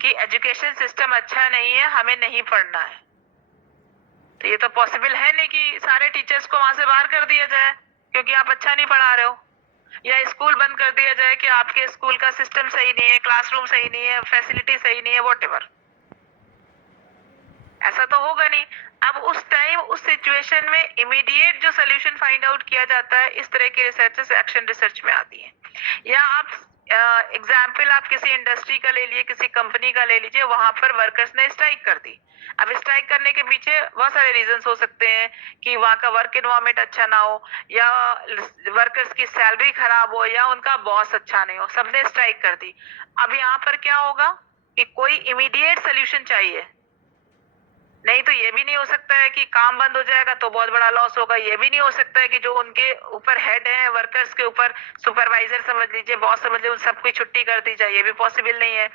कि एजुकेशन सिस्टम अच्छा नहीं है, हमें नहीं पढ़ना है, तो ये तो पॉसिबल है नहीं कि सारे टीचर्स को वहां से बाहर कर दिया जाए क्योंकि आप अच्छा नहीं पढ़ा रहे हो, या स्कूल बंद कर दिया जाए कि आपके स्कूल का सिस्टम सही नहीं है, क्लासरूम सही नहीं है, फैसिलिटी सही नहीं है, व्हाटएवर। ऐसा तो होगा नहीं। अब उस टाइम, उस सिचुएशन में इमीडिएट जो सोल्यूशन फाइंड आउट किया जाता है, इस तरह की रिसर्चेस एक्शन रिसर्च में आती है। या आप एग्जाम्पल आप किसी इंडस्ट्री का ले लीजिए, किसी कंपनी का ले लीजिए, वहां पर वर्कर्स ने स्ट्राइक कर दी। अब स्ट्राइक करने के पीछे बहुत सारे रीजंस हो सकते हैं कि वहां का वर्क एनवायरनमेंट अच्छा ना हो, या वर्कर्स की सैलरी खराब हो, या उनका बॉस अच्छा नहीं हो, सबने स्ट्राइक कर दी। अब यहाँ पर क्या होगा कि कोई इमीडिएट सोल्यूशन चाहिए, नहीं तो ये भी नहीं हो सकता है कि काम बंद हो जाएगा तो बहुत बड़ा लॉस होगा, ये भी नहीं हो सकता है कि जो उनके ऊपर हेड है, वर्कर्स के ऊपर सुपरवाइजर समझ लीजिए, बॉस समझ लीजिए, उन सबकी छुट्टी कर दी जाए, ये भी पॉसिबल नहीं है।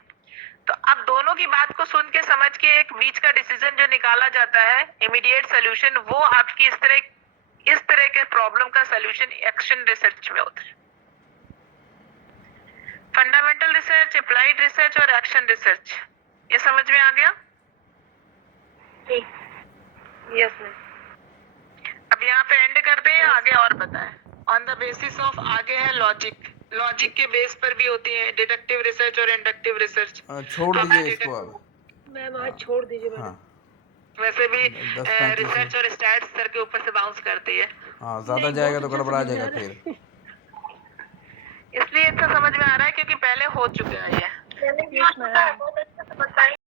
तो अब दोनों की बात को सुन के समझ के एक बीच का डिसीजन जो निकाला जाता है, इमीडिएट सोल्यूशन, वो आपकी इस तरह के प्रॉब्लम का सोल्यूशन एक्शन रिसर्च में होता है। फंडामेंटल रिसर्च, अप्लाइड रिसर्च और एक्शन रिसर्च, ये समझ में आ गया? Yes ma'am. अब यहाँ पे एंड करते हैं, आगे और बताएं। ऑन द बेसिस ऑफ, आगे है लॉजिक, लॉजिक के बेस पर भी होती है डिडक्टिव रिसर्च और इंडक्टिव रिसर्च। छोड़ दीजिए इसको अब मैम आज छोड़ दीजिए मैम। हाँ वैसे भी 10-35 रिसर्च और स्टैट्स सर के ऊपर से बाउंस करती है, हाँ ज़्यादा जाएगा तो गड़बड़ा जाएगा फिर, इसलिए इतना समझ में आ रहा है क्योंकि पहले हो चुका है ये। Yes, ma'am.